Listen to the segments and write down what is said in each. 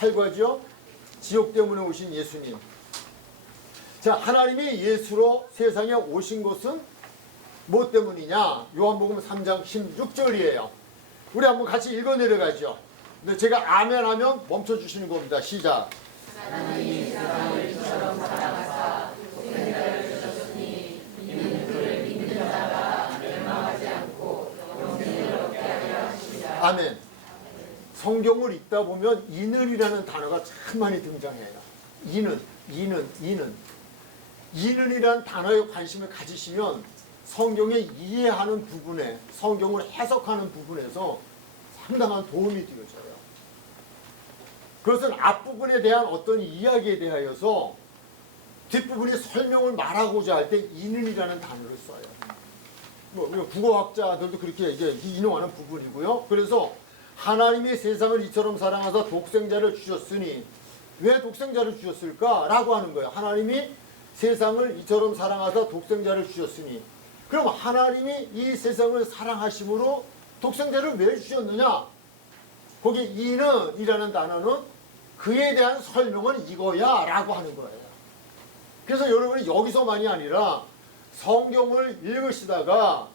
8가지요. 지옥 때문에 오신 예수님. 자, 하나님이 예수로 세상에 오신 것은 뭐 때문이냐? 요한복음 3장 16절이에요. 우리 한번 같이 읽어 내려가죠. 근데 제가 아멘 하면 멈춰 주시는 겁니다. 시작. 하나님이 세상을 이처럼 사랑하사 독생자를 주셨으니 이는 그를 믿는 자가 멸망하지 않고 영생을 얻게 하려 하심이라. 아멘. 성경을 읽다 보면 이는이라는 단어가 참 많이 등장해요. 이는이라는 단어에 관심을 가지시면 성경에 이해하는 부분에, 성경을 해석하는 부분에서 상당한 도움이 되어져요. 그것은 앞부분에 대한 어떤 이야기에 대하여서 뒷부분이 설명을 말하고자 할 때 이는이라는 단어를 써요. 뭐 국어학자들도 그렇게 이제 인용하는 부분이고요. 그래서 하나님이 세상을 이처럼 사랑하사 독생자를 주셨으니, 왜 독생자를 주셨을까? 라고 하는 거예요. 하나님이 세상을 이처럼 사랑하사 독생자를 주셨으니, 그럼 하나님이 이 세상을 사랑하심으로 독생자를 왜 주셨느냐? 거기 이는이라는 단어는 그에 대한 설명은 이거야 라고 하는 거예요. 그래서 여러분이 여기서만이 아니라 성경을 읽으시다가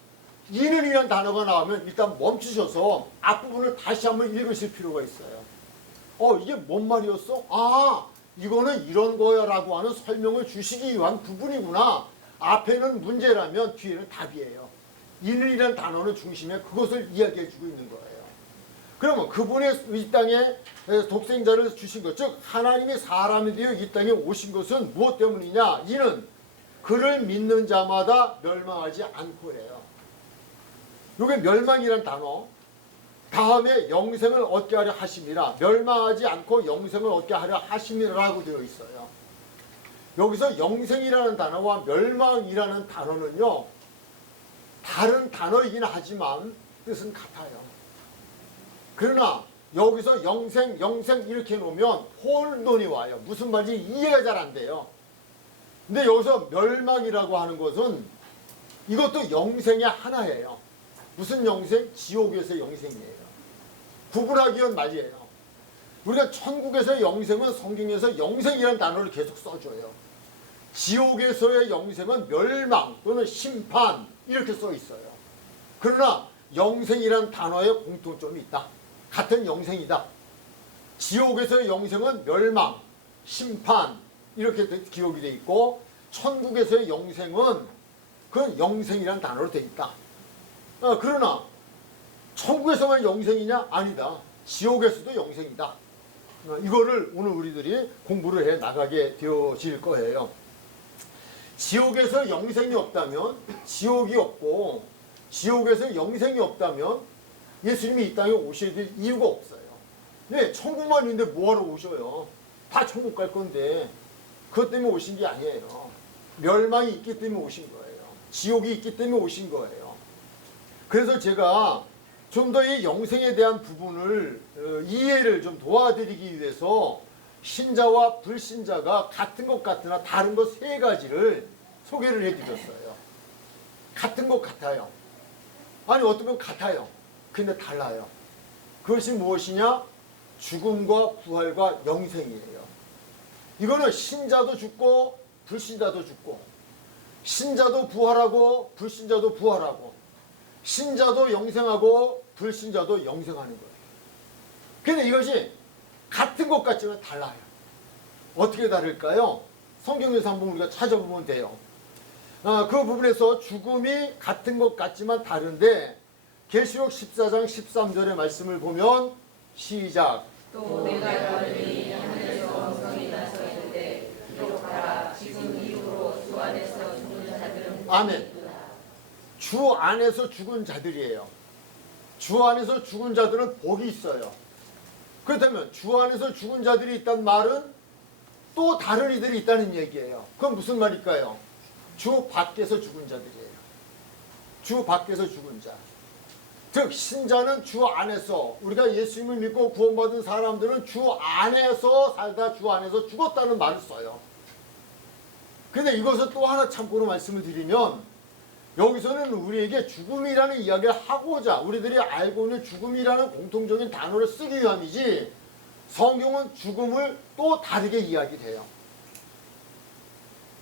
이는이라는 단어가 나오면 일단 멈추셔서 앞부분을 다시 한번 읽으실 필요가 있어요. 이게 뭔 말이었어? 아, 이거는 이런 거야 라고 하는 설명을 주시기 위한 부분이구나. 앞에는 문제라면 뒤에는 답이에요. 이는이라는 단어는 중심에 그것을 이야기해 주고 있는 거예요. 그러면 그분이 이 땅에 독생자를 주신 것, 즉 하나님이 사람이 되어 이 땅에 오신 것은 무엇 때문이냐? 이는 그를 믿는 자마다 멸망하지 않고래요. 이게 멸망이란 단어, 다음에 영생을 얻게 하려 하심이라, 멸망하지 않고 영생을 얻게 하려 하심이라고 되어 있어요. 여기서 영생이라는 단어와 멸망이라는 단어는요, 다른 단어이긴 하지만 뜻은 같아요. 그러나 여기서 영생 이렇게 놓으면 혼돈이 와요. 무슨 말인지 이해가 잘 안 돼요. 근데 여기서 멸망이라고 하는 것은 이것도 영생의 하나예요. 무슨 영생? 지옥에서의 영생이에요. 구분하기 위한 말이에요. 우리가 천국에서의 영생은 성경에서 영생이라는 단어를 계속 써줘요. 지옥에서의 영생은 멸망 또는 심판 이렇게 써 있어요. 그러나 영생이라는 단어에 공통점이 있다. 같은 영생이다. 지옥에서의 영생은 멸망, 심판 이렇게 기록이 되어 있고, 천국에서의 영생은 그건 영생이라는 단어로 되어 있다. 그러나 천국에서만 영생이냐? 아니다. 지옥에서도 영생이다. 이거를 오늘 우리들이 공부를 해 나가게 되어질 거예요. 지옥에서 영생이 없다면, 지옥이 없고 지옥에서 영생이 없다면 예수님이 이 땅에 오셔야 될 이유가 없어요. 네, 천국만 있는데 뭐하러 오셔요? 다 천국 갈 건데 그것 때문에 오신 게 아니에요. 멸망이 있기 때문에 오신 거예요. 지옥이 있기 때문에 오신 거예요. 그래서 제가 좀 더 이 영생에 대한 부분을 이해를 좀 도와드리기 위해서 신자와 불신자가 같은 것 같으나 다른 것 세 가지를 소개를 해드렸어요. 같은 것 같아요. 아니 어떤 건 같아요. 근데 달라요. 그것이 무엇이냐? 죽음과 부활과 영생이에요. 이거는 신자도 죽고 불신자도 죽고, 신자도 부활하고 불신자도 부활하고, 신자도 영생하고 불신자도 영생하는 거예요. 근데 이것이 같은 것 같지만 달라요. 어떻게 다를까요? 성경에서 한번 우리가 찾아보면 돼요. 그 부분에서 죽음이 같은 것 같지만 다른데, 계시록 14장 13절의 말씀을 보면 시작. 또 내가 너희들이 하늘에서 원성이 나서 있는데 기록하라. 지금 이후로 주 안에서 죽은 자들은 아멘. 주 안에서 죽은 자들이에요. 주 안에서 죽은 자들은 복이 있어요. 그렇다면 주 안에서 죽은 자들이 있다는 말은 또 다른 이들이 있다는 얘기예요. 그건 무슨 말일까요? 주 밖에서 죽은 자들이에요. 주 밖에서 죽은 자. 즉 신자는 주 안에서, 우리가 예수님을 믿고 구원받은 사람들은 주 안에서 살다 주 안에서 죽었다는 말을 써요. 근데 이것을 또 하나 참고로 말씀을 드리면, 여기서는 우리에게 죽음이라는 이야기를 하고자 우리들이 알고 있는 죽음이라는 공통적인 단어를 쓰기 위함이지, 성경은 죽음을 또 다르게 이야기를 해요.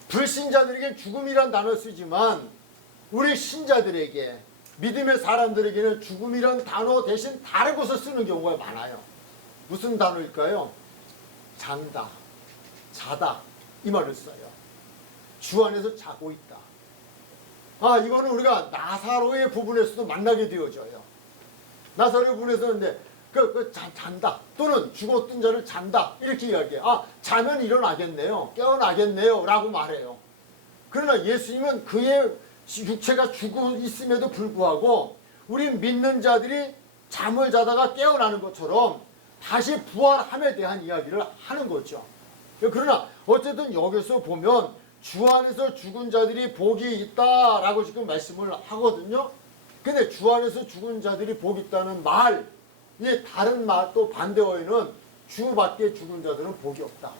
불신자들에게 죽음이란 단어를 쓰지만 우리 신자들에게, 믿음의 사람들에게는 죽음이란 단어 대신 다른 것을 쓰는 경우가 많아요. 무슨 단어일까요? 잔다, 자다, 이 말을 써요. 주 안에서 자고 있다. 이거는 우리가 나사로의 부분에서도 만나게 되어져요. 나사로의 부분에서는 잔다, 또는 죽었던 자를 잔다, 이렇게 이야기해요. 자면 일어나겠네요, 깨어나겠네요 라고 말해요. 그러나 예수님은 그의 육체가 죽어 있음에도 불구하고 우리 믿는 자들이 잠을 자다가 깨어나는 것처럼 다시 부활함에 대한 이야기를 하는 거죠. 그러나 어쨌든 여기서 보면 주 안에서 죽은 자들이 복이 있다라고 지금 말씀을 하거든요. 근데 주 안에서 죽은 자들이 복이 있다는 말, 이 다른 말 또 반대어에는 주 밖에 죽은 자들은 복이 없다.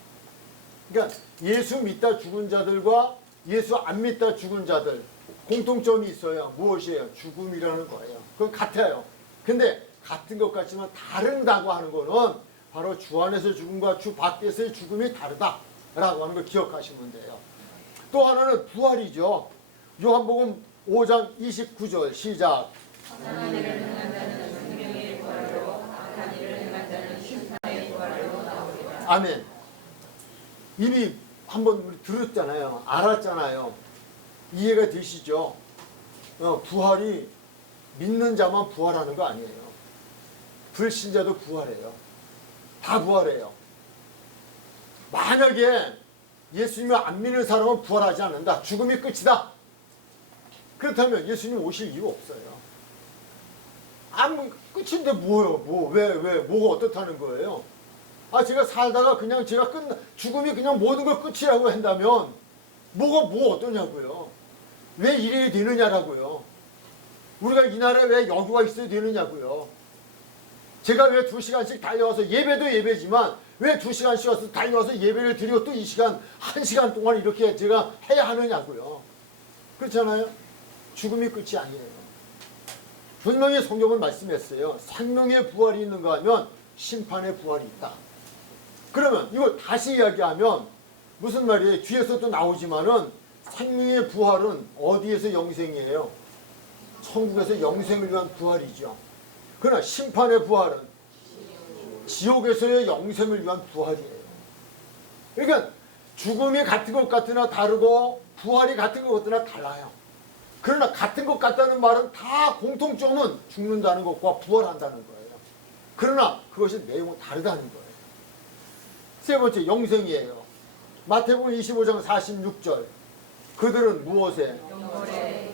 그러니까 예수 믿다 죽은 자들과 예수 안 믿다 죽은 자들 공통점이 있어요. 무엇이에요? 죽음이라는 거예요. 그건 같아요. 근데 같은 것 같지만 다르다고 하는 거는 바로 주 안에서 죽음과 주 밖에서의 죽음이 다르다라고 하는 걸 기억하시면 돼요. 또 하나는 부활이죠. 요한복음 5장 29절 시작. 선한 일을 행한 자는 생명의 부활로, 악한 일을 행한 자는 심판의 부활로 나오리라. 아멘. 이미 한번 우리 들었잖아요. 알았잖아요. 이해가 되시죠? 부활이 믿는 자만 부활하는 거 아니에요. 불신자도 부활해요. 다 부활해요. 만약에 예수님을 안 믿는 사람은 부활하지 않는다, 죽음이 끝이다, 그렇다면 예수님 오실 이유 없어요. 끝인데 뭐예요? 왜 뭐가 어떻다는 거예요? 제가 살다가 그냥 제가 죽음이 그냥 모든 걸 끝이라고 한다면 뭐 어떠냐고요? 왜 이래야 되느냐라고요? 우리가 이 나라에 왜 여기와 있어야 되느냐고요? 제가 왜 2시간씩 달려와서, 예배도 예배지만 왜 2시간씩 와서 달려와서 예배를 드리고 또 이 시간 1시간 동안 이렇게 제가 해야 하느냐고요? 그렇잖아요? 죽음이 끝이 아니에요. 분명히 성경은 말씀했어요. 생명의 부활이 있는가 하면 심판의 부활이 있다. 그러면 이거 다시 이야기하면 무슨 말이에요? 뒤에서 또 나오지만은 생명의 부활은 어디에서 영생이에요? 천국에서 영생을 위한 부활이죠. 그러나 심판의 부활은 지옥에서의 영생을 위한 부활이에요. 그러니까 죽음이 같은 것 같으나 다르고 부활이 같은 것 같으나 달라요. 그러나 같은 것 같다는 말은 다 공통점은 죽는다는 것과 부활한다는 거예요. 그러나 그것이 내용은 다르다는 거예요. 세 번째, 영생이에요. 마태복음 25장 46절. 그들은 무엇에?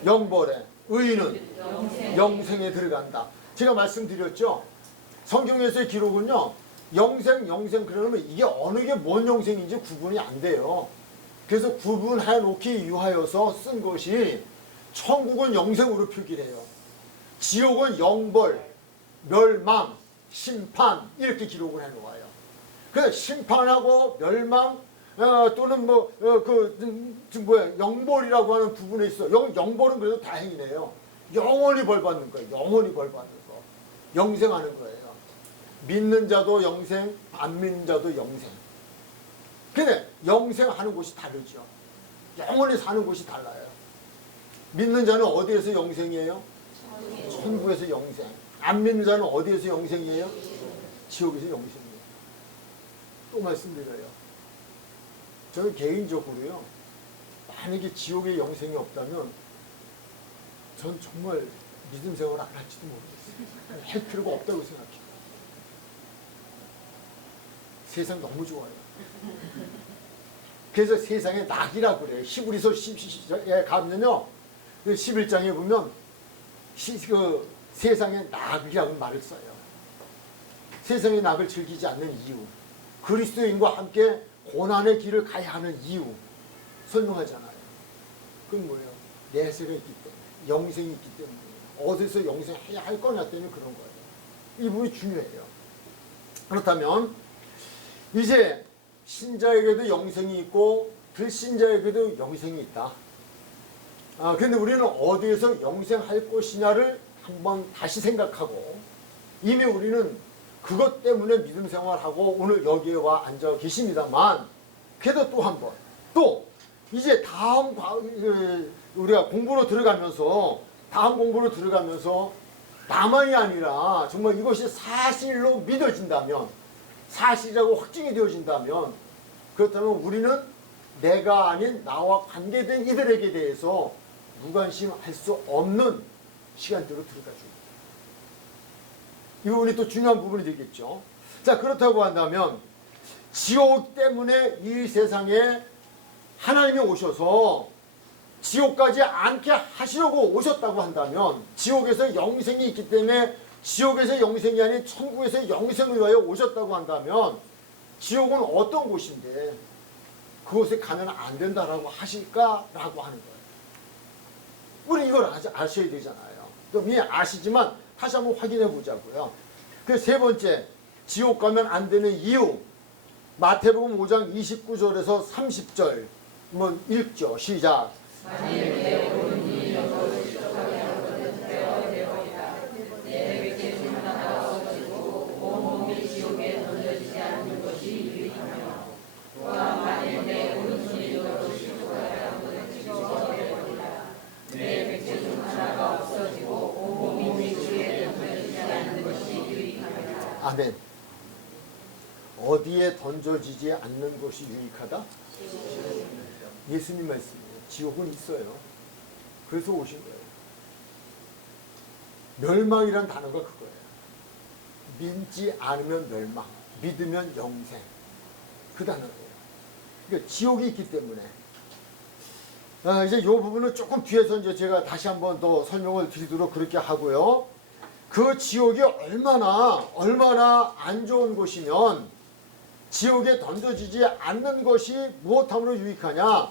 영벌에. 의인은 영생에 들어간다. 제가 말씀드렸죠. 성경에서의 기록은요, 영생 그러면 이게 어느 게 뭔 영생인지 구분이 안 돼요. 그래서 구분해 놓기 위하여서 쓴 것이, 천국은 영생으로 표기를 해요. 지옥은 영벌, 멸망, 심판, 이렇게 기록을 해 놓아요. 그래서 심판하고 멸망, 또는 영벌이라고 하는 부분에 있어. 영벌은 그래도 다행이네요. 영원히 벌 받는 거예요. 영원히 벌 받는 거. 영생하는 거예요. 믿는 자도 영생, 안 믿는 자도 영생. 근데 영생하는 곳이 다르죠. 영원히 사는 곳이 달라요. 믿는 자는 어디에서 영생이에요? 천국에서 영생. 안 믿는 자는 어디에서 영생이에요? 지옥에서 영생이에요. 또 말씀드려요. 저는 개인적으로요, 만약에 지옥에 영생이 없다면 전 정말 믿음 생활을 안 할지도 모르겠어요. 할 필요가 없다고 생각해요. 세상 너무 좋아요. 그래서 세상에 낙이라고 그래요. 히브리서 10장에 가면요, 11장에 보면 세상에 낙이라는 말을 써요. 세상의 낙을 즐기지 않는 이유, 그리스도인과 함께 고난의 길을 가야 하는 이유 설명하잖아요. 그건 뭐예요? 내세가 있기 때문에, 영생이 있기 때문에, 어디서 영생해야 할 거냐 때문에 그런 거예요. 이 부분이 중요해요. 그렇다면 이제 신자에게도 영생이 있고 불신자에게도 영생이 있다. 그런데 우리는 어디에서 영생할 것이냐를 한번 다시 생각하고, 이미 우리는 그것 때문에 믿음 생활하고 오늘 여기에 와 앉아 계십니다만, 그래도 또 한 번, 또 이제 우리가 공부로 들어가면서, 다음 공부로 들어가면서 나만이 아니라 정말 이것이 사실로 믿어진다면, 사실이라고 확증이 되어진다면, 그렇다면 우리는 내가 아닌 나와 관계된 이들에게 대해서 무관심할 수 없는 시간대로 들어가죠. 이 부분이 또 중요한 부분이 되겠죠. 자, 그렇다고 한다면 지옥 때문에 이 세상에 하나님이 오셔서 지옥까지 않게 하시려고 오셨다고 한다면, 지옥에서 영생이 있기 때문에 지옥에서 영생이 아닌 천국에서 영생을 위하여 오셨다고 한다면, 지옥은 어떤 곳인데 그곳에 가면 안 된다라고 하실까라고 하는 거예요. 우리 이걸 아셔야 되잖아요. 그럼 이미 아시지만 다시 한번 확인해 보자고요. 그 세 번째, 지옥 가면 안 되는 이유, 마태복음 5장 29절에서 30절 한번 읽죠. 시작. 아멘. 어디에 던져지지 않는 것이 유익하다? 예수님 말씀이에요. 지옥은 있어요. 그래서 오신 거예요. 멸망이란 단어가 그거예요. 믿지 않으면 멸망, 믿으면 영생. 그 단어예요. 그러니까 지옥이 있기 때문에. 이제 이 부분은 조금 뒤에서 이제 제가 다시 한번 더 설명을 드리도록 그렇게 하고요. 그 지옥이 얼마나 안 좋은 곳이면 지옥에 던져지지 않는 것이 무엇함으로 유익하냐?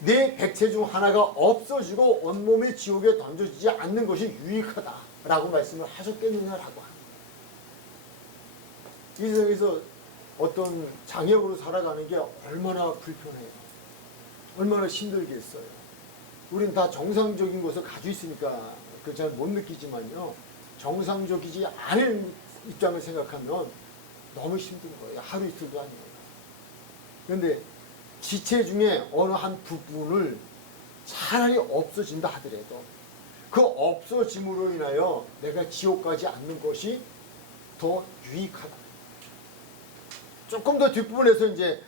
내 백체 중 하나가 없어지고 온몸이 지옥에 던져지지 않는 것이 유익하다라고 말씀을 하셨겠느냐라고 합니다. 이 세상에서 어떤 장애우로 살아가는 게 얼마나 불편해요. 얼마나 힘들겠어요. 우린 다 정상적인 것을 가지고 있으니까 그 잘 못 느끼지만요. 정상적이지 않은 입장을 생각하면 너무 힘든 거예요. 하루 이틀도 아니에요. 그런데 지체 중에 어느 한 부분을 차라리 없어진다 하더라도 그 없어짐으로 인하여 내가 지옥 가지 않는 것이 더 유익하다. 조금 더 뒷부분에서 이제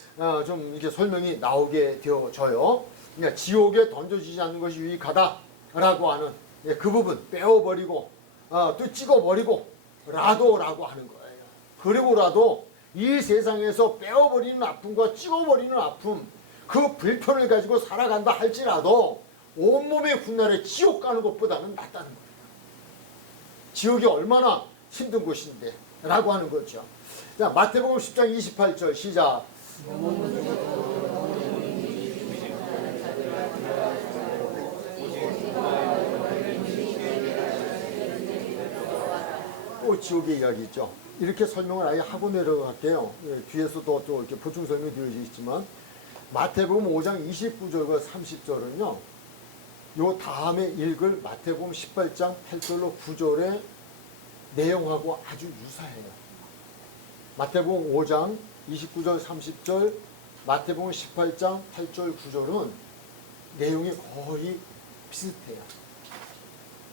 좀 이렇게 설명이 나오게 되어져요. 그러니까 지옥에 던져지지 않는 것이 유익하다라고 하는 그 부분 빼어버리고 또 찍어버리고 라도라고 하는 거예요. 그리고라도 이 세상에서 빼어버리는 아픔과 찍어버리는 아픔, 그 불편을 가지고 살아간다 할지라도 온몸의 훗날에 지옥 가는 것보다는 낫다는 거예요. 지옥이 얼마나 힘든 곳인데 라고 하는 거죠. 자, 마태복음 10장 28절 시작. 또 지옥의 이야기 있죠. 이렇게 설명을 아예 하고 내려갈게요. 뒤에서도 또 이렇게 보충 설명이 되어져 있지만, 마태복음 5장 29절과 30절은요, 요 다음에 읽을 마태복음 18장 8절로 9절의 내용하고 아주 유사해요. 마태복음 5장 29절 30절, 마태복음 18장 8절 9절은 내용이 거의 비슷해요.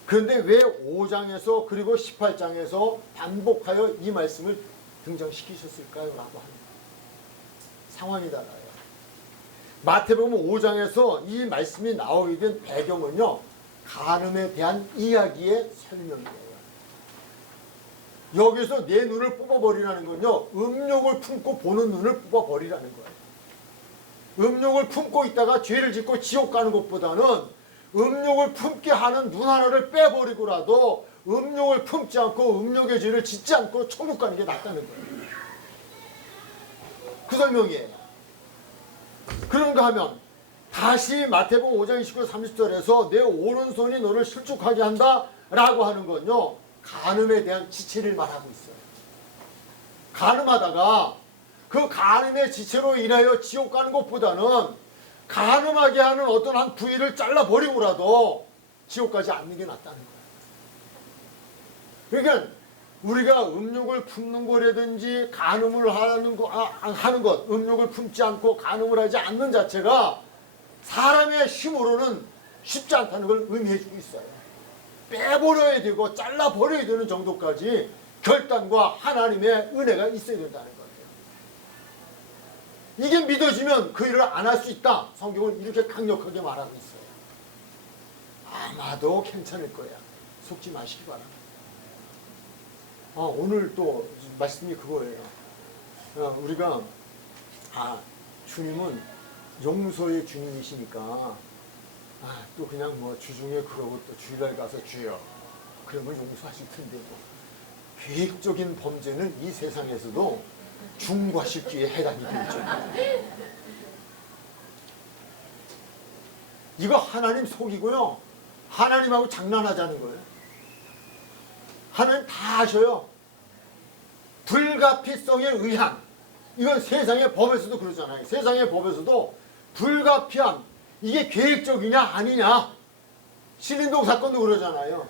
그런데 왜 5장에서 그리고 18장에서 반복하여 이 말씀을 등장시키셨을까요? 라고 하는 상황이 달라요. 마태복음 5장에서 이 말씀이 나오게 된 배경은요, 간음에 대한 이야기의 설명이에요. 여기서 내 눈을 뽑아버리라는 건요, 음욕을 품고 보는 눈을 뽑아버리라는 거예요. 음욕을 품고 있다가 죄를 짓고 지옥 가는 것보다는 음욕을 품게 하는 눈 하나를 빼버리고라도 음욕을 품지 않고 음욕의 죄를 짓지 않고 천국 가는 게 낫다는 거예요. 그 설명이에요. 그런가 하면 다시 마태복음 5장 29절 30절에서 내 오른손이 너를 실족하게 한다 라고 하는 건요, 간음에 대한 지체를 말하고 있어요. 간음하다가 그 간음의 지체로 인하여 지옥 가는 것보다는 간음하게 하는 어떤 한 부위를 잘라버리고라도 지옥 가지 않는 게 낫다는 거예요. 그러니까 우리가 음욕을 품는 거라든지 간음을 하는 것, 음욕을 품지 않고 간음을 하지 않는 자체가 사람의 힘으로는 쉽지 않다는 걸 의미해 주고 있어요. 빼버려야 되고 잘라버려야 되는 정도까지 결단과 하나님의 은혜가 있어야 된다는 거예요. 이게 믿어지면 그 일을 안 할 수 있다. 성경은 이렇게 강력하게 말하고 있어요. 아마도 괜찮을 거야. 속지 마시기 바랍니다. 오늘 또 말씀이 그거예요. 우리가 주님은 용서의 주님이시니까 또 그냥 뭐 주중에 그러고 또 주일날 가서 주여 그러면 용서하실 텐데 뭐. 계획적인 범죄는 이 세상에서도 중과실죄에 해당이 되죠. 이거 하나님 속이고요. 하나님하고 장난하자는 거예요. 하나님 다 아셔요. 불가피성에 의한, 이건 세상의 법에서도 그러잖아요. 세상의 법에서도 불가피함, 이게 계획적이냐 아니냐. 신림동 사건도 그러잖아요.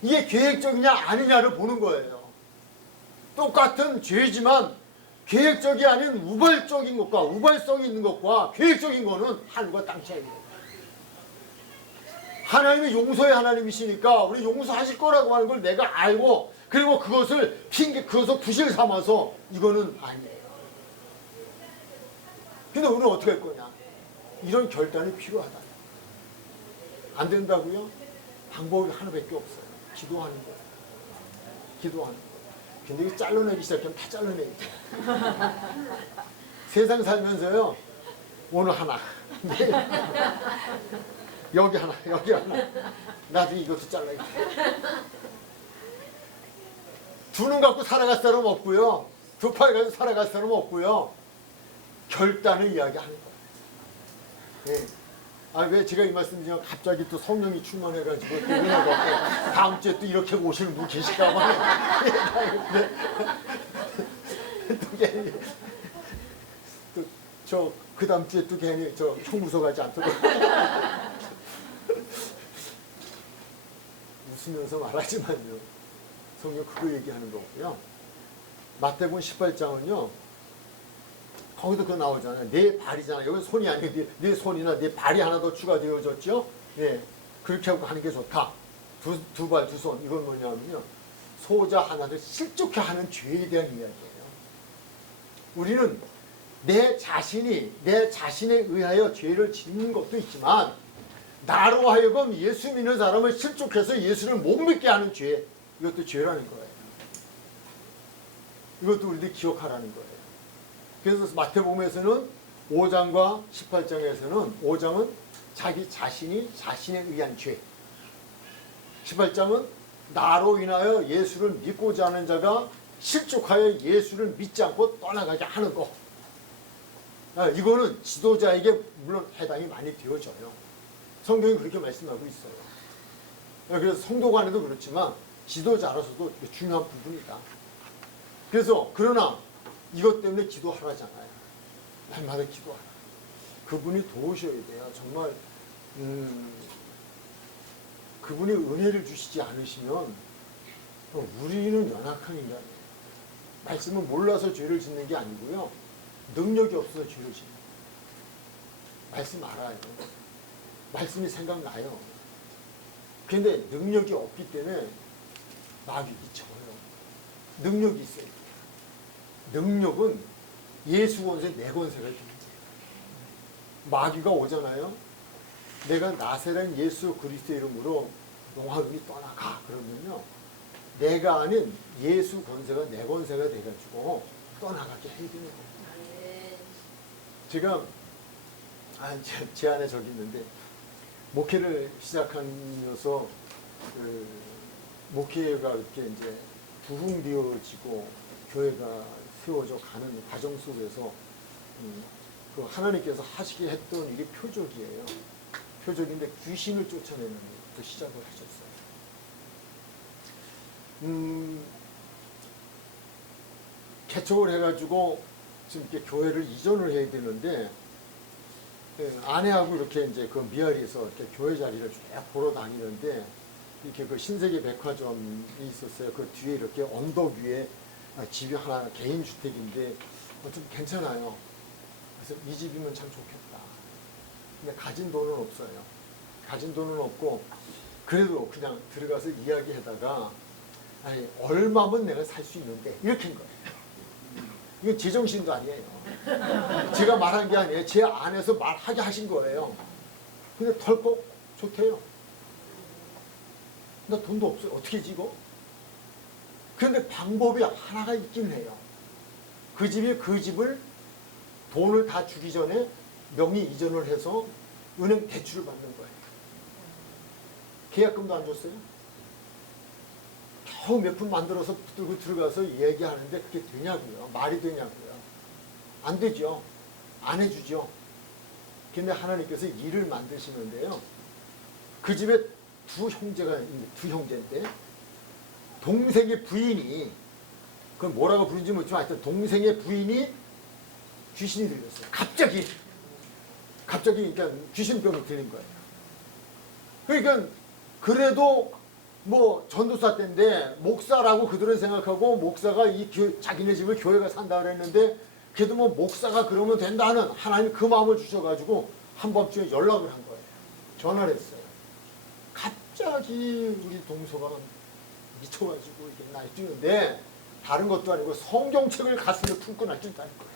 이게 계획적이냐 아니냐를 보는 거예요. 똑같은 죄지만 계획적이 아닌 우발적인 것과 우발성이 있는 것과 계획적인 거는 하늘과 땅 차이예요. 하나님이 용서의 하나님이시니까 우리 용서하실 거라고 하는 걸 내가 알고, 그리고 그것을 그것을 부실 삼아서 이거는 아니에요. 근데 우리는 어떻게 할 거냐? 이런 결단이 필요하다. 안 된다고요? 방법이 하나밖에 없어요. 기도하는 거예요. 기도하는 거예요. 근데 이거 잘라내기 시작하면 다 잘라내죠. 세상 살면서요. 오늘 하나, 내일 여기 하나, 여기 하나. 나도 이것도 잘라야 돼. 두 눈 갖고 살아갈 사람 없고요. 두 팔 가지고 살아갈 사람 없고요. 결단을 이야기하는 거예요. 네. 왜 제가 이 말씀 드리면 갑자기 또 성령이 충만해가지고 또 은혜가 다음 주에 또 이렇게 오시는 분 계실까 봐. 또 괜히 또 그 다음 주에 또 괜히 형무소 가지 않도록. 웃으면서 말하지만요. 성경 그거 얘기하는 거고요. 마태복음 18장은요. 거기도 그거 나오잖아요. 내 발이잖아요. 여기 손이 아니고 내 손이나 내 발이 하나 더 추가되어졌죠. 예, 그렇게 하고 하는 게 좋다. 두 발, 두 손. 이건 뭐냐면요. 소자 하나를 실족해 하는 죄에 대한 이야기예요. 우리는 내 자신에 의하여 죄를 짓는 것도 있지만 나로 하여금 예수 믿는 사람을 실족해서 예수를 못 믿게 하는 죄, 이것도 죄라는 거예요. 이것도 우리들이 기억하라는 거예요. 그래서 마태복음에서는 5장과 18장에서는 5장은 자기 자신에 의한 죄, 18장은 나로 인하여 예수를 믿고자 하는 자가 실족하여 예수를 믿지 않고 떠나가게 하는 거. 이거는 지도자에게 물론 해당이 많이 되어져요. 성경이 그렇게 말씀하고 있어요. 그래서 성도 간에도 그렇지만 지도자로서도 중요한 부분이다. 그래서 그러나 이것 때문에 기도하라잖아요. 날마다 기도하라. 그분이 도우셔야 돼요. 정말 그분이 은혜를 주시지 않으시면 우리는 연약한 인간이에요. 말씀을 몰라서 죄를 짓는 게 아니고요. 능력이 없어서 죄를 짓는 거예요. 말씀 알아요. 말씀이 생각나요. 그런데 능력이 없기 때문에 마귀가 져요. 능력이 있어야 돼요. 능력은 예수 권세, 내 권세가 됩니다. 마귀가 오잖아요. 내가 나세란 예수 그리스도 이름으로 농화금이 떠나가 그러면요. 내가 아닌 예수 권세가 내 권세가 돼가지고 떠나가게 해야 되는 겁니다. 제가 제 안에 저기 있는데 목회를 시작하면서 목회가 이렇게 이제 부흥되어지고 교회가 세워져 가는 과정 속에서 그 하나님께서 하시게 했던 이게 표적이에요. 표적인데 귀신을 쫓아내는 것부터 시작을 하셨어요. 개척을 해가지고 지금 이렇게 교회를 이전을 해야 되는데 아내하고 이렇게 이제 그 미아리에서 이렇게 교회 자리를 쭉 보러 다니는데 이렇게 그 신세계 백화점이 있었어요. 그 뒤에 이렇게 언덕 위에 집이 하나 개인 주택인데 좀 괜찮아요. 그래서 이 집이면 참 좋겠다. 근데 가진 돈은 없어요. 가진 돈은 없고 그래도 그냥 들어가서 이야기하다가 아니 얼마면 내가 살 수 있는데 이렇게 한 거예요. 이건 제정신도 아니에요. 제가 말한 게 아니에요. 제 안에서 말하게 하신 거예요. 근데 덜컥 좋대요. 나 돈도 없어요. 어떻게 지고? 그런데 방법이 하나가 있긴 해요. 그 집을 돈을 다 주기 전에 명의 이전을 해서 은행 대출을 받는 거예요. 계약금도 안 줬어요. 겨우 몇 푼 만들어서 붙들고 들어가서 얘기하는데 그게 되냐고요. 말이 되냐고요. 안 되죠. 안 해주죠. 근데 하나님께서 일을 만드시는데요. 그 집에 두 형제인데 동생의 부인이 그걸 뭐라고 부르는지 모르지만 하여튼 동생의 부인이 귀신이 들렸어요. 갑자기 그러니까 귀신병이 들린 거예요. 그러니까 그래도 뭐 전도사 때인데 목사라고 그들은 생각하고 목사가 자기네 집을 교회가 산다 그랬는데 그래도 뭐 목사가 그러면 된다는 하나님 그 마음을 주셔가지고 한밤중에 연락을 한 거예요. 전화를 했어요. 갑자기 우리 동서가 미쳐가지고 이렇게 날뛰는데 다른 것도 아니고 성경책을 가슴에 품고 날뛴다는 거예요.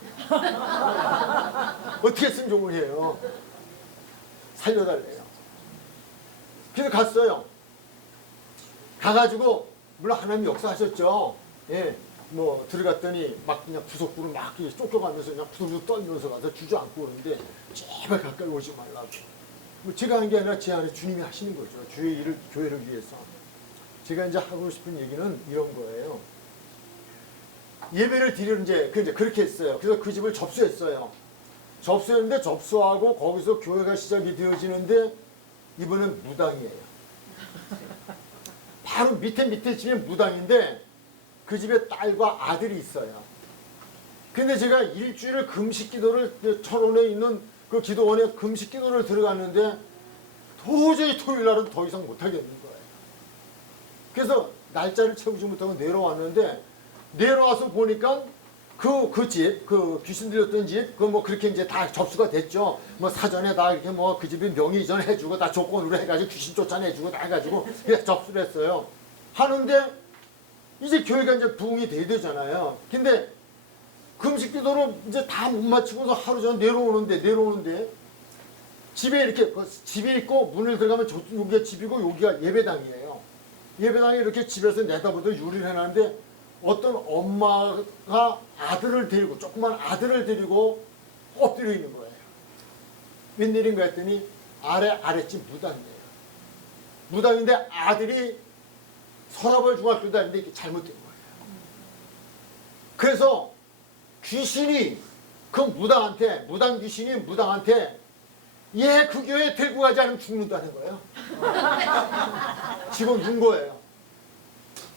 어떻게 했으면 좋은 해요. 살려달래요. 그래서 갔어요. 가가지고 물론 하나님 역사하셨죠. 예, 뭐 들어갔더니 막 그냥 구석구를 막 쫓겨가면서 그냥 부들부들 떨면서 가서 주저앉고 그러는데 제발 가까이 오지 말라고. 뭐 제가 한 게 아니라 제 안에 주님이 하시는 거죠. 주의 일을 교회를 위해서. 제가 이제 하고 싶은 얘기는 이런 거예요. 예배를 드리는 이제 그렇게 했어요. 그래서 그 집을 접수했어요. 접수했는데 접수하고 거기서 교회가 시작이 되어지는데 이번엔 무당이에요. 바로 밑에 집에 무당인데 그 집에 딸과 아들이 있어요. 근데 제가 일주일을 금식 기도를 철원에 있는 그 기도원에 금식 기도를 들어갔는데 도저히 토요일 날은 더 이상 못하겠는 거예요. 그래서 날짜를 채우지 못하고 내려왔는데 내려와서 보니까 그 귀신 들렸던 집, 뭐 그렇게 이제 다 접수가 됐죠. 뭐 사전에 다 이렇게 뭐 그 집이 명의 이전 해주고 다 조건으로 해가지고 귀신 쫓아내주고 다 해가지고 그래서 접수를 했어요. 하는데 이제 교회가 이제 부흥이 돼야 되잖아요. 근데 금식 기도를 이제 다 못 마치고서 하루 전에 내려오는데 집에 이렇게 집이 있고 문을 들어가면 여기가 집이고 여기가 예배당이에요. 예배당에 이렇게 집에서 내다보다 유리를 해놨는데 어떤 엄마가 아들을 데리고 조그만 아들을 데리고 엎드려 있는 거예요. 웬일인가 했더니 아랫집 무당이에요. 무당인데 아들이 서라벌 중학교 다니는데 이게 잘못된 거예요. 그래서 귀신이 무당 귀신이 무당한테 얘 그 교회 데리고 가지 않으면 죽는다는 거예요. 집어넣은 거예요.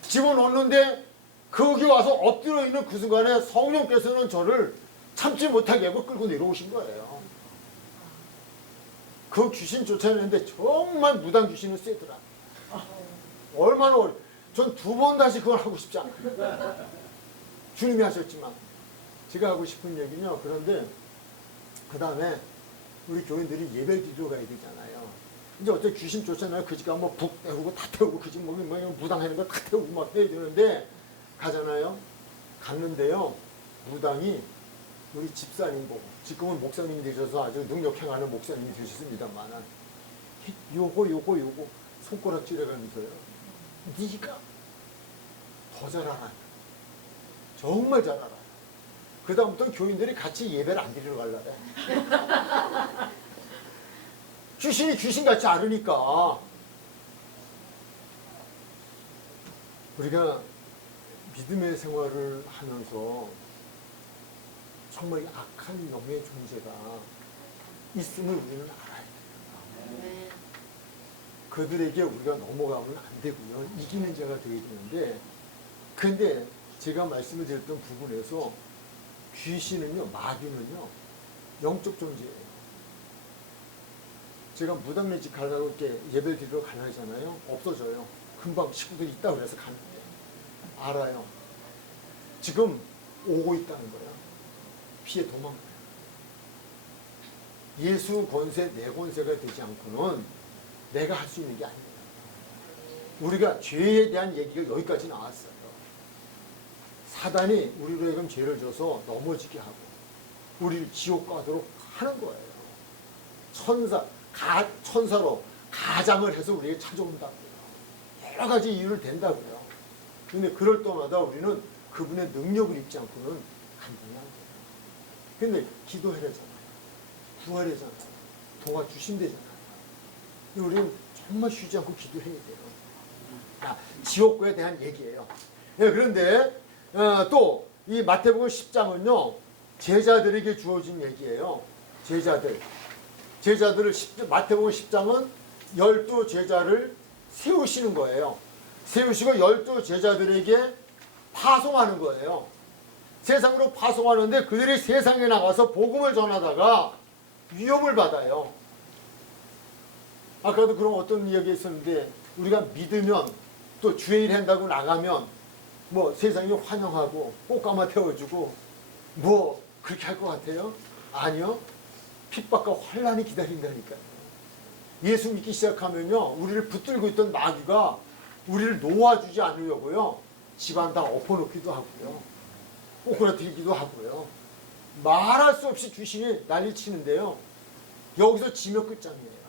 집어넣는데 거기 와서 엎드려 있는 그 순간에 성령께서는 저를 참지 못하게 하고 끌고 내려오신 거예요. 그 귀신 쫓아내는데 정말 무당 귀신은 세더라. 얼마나 전 두 번 다시 그걸 하고 싶지 않아요. 주님이 하셨지만 제가 하고 싶은 얘기는요. 그런데 그 다음에 우리 교인들이 예배 드리러 가야 되잖아요. 이제 어떻게 귀신 쫓아내요. 그 집 가면 뭐 북 태우고 다 태우고 그 집 뭐 무당하는 거 다 태우고 막 해야 되는데 가잖아요. 갔는데요. 무당이 우리 집사님 보고 지금은 목사님이 되셔서 아주 능력행하는 목사님이 되셨습니다만 요거 손가락 찌르면서요. 네가 더 잘 알아. 정말 잘 알아. 그 다음부터 교인들이 같이 예배를 안 드리러 가려래. 귀신이 귀신같이 앓으니까. 우리가 믿음의 생활을 하면서 정말 악한 영의 존재가 있음을 우리는 알아야 돼요. 그들에게 우리가 넘어가면 안 되고요. 이기는 자가 되어야 되는데 근데 제가 말씀을 드렸던 부분에서 귀신은요, 마귀는요 영적 존재예요. 제가 무당매직 가려고 이렇게 예배를 드리러 가려잖아요. 없어져요. 금방 식구들이 있다고 그래서 가는데 알아요. 지금 오고 있다는 거야. 피해 도망가요. 예수 권세 내 권세가 되지 않고는 내가 할 수 있는 게 아닙니다. 우리가 죄에 대한 얘기가 여기까지 나왔어요. 사단이 우리로 죄를 져서 넘어지게 하고 우리를 지옥 가도록 하는 거예요. 천사로 가장을 해서 우리에게 찾아온다고요. 여러 가지 이유를 댄다고요. 그런데 그럴 때마다 우리는 그분의 능력을 입지 않고는 감당이 안 돼요. 근데 기도해야잖아요. 구하려잖아요. 도와주신대잖아요. 우리는 정말 쉬지 않고 기도해야 돼요. 지옥과에 대한 얘기예요. 예, 그런데 또 이 마태복음 10장은요. 제자들에게 주어진 얘기예요. 제자들을 마태복음 10장은 12제자를 세우시는 거예요. 세우시고 12제자들에게 파송하는 거예요. 세상으로 파송하는데 그들이 세상에 나가서 복음을 전하다가 위협을 받아요. 아까도 그런 어떤 이야기 있었는데 우리가 믿으면 또 주의 일 한다고 나가면 뭐 세상이 환영하고 꽃가마 태워주고 뭐 그렇게 할 것 같아요? 아니요. 핍박과 환란이 기다린다니까요. 예수 믿기 시작하면요. 우리를 붙들고 있던 마귀가 우리를 놓아주지 않으려고요. 집안 다 엎어놓기도 하고요. 꼬꾸라뜨리기도 하고요. 말할 수 없이 귀신이 난리 치는데요. 여기서 지면 끝장이에요.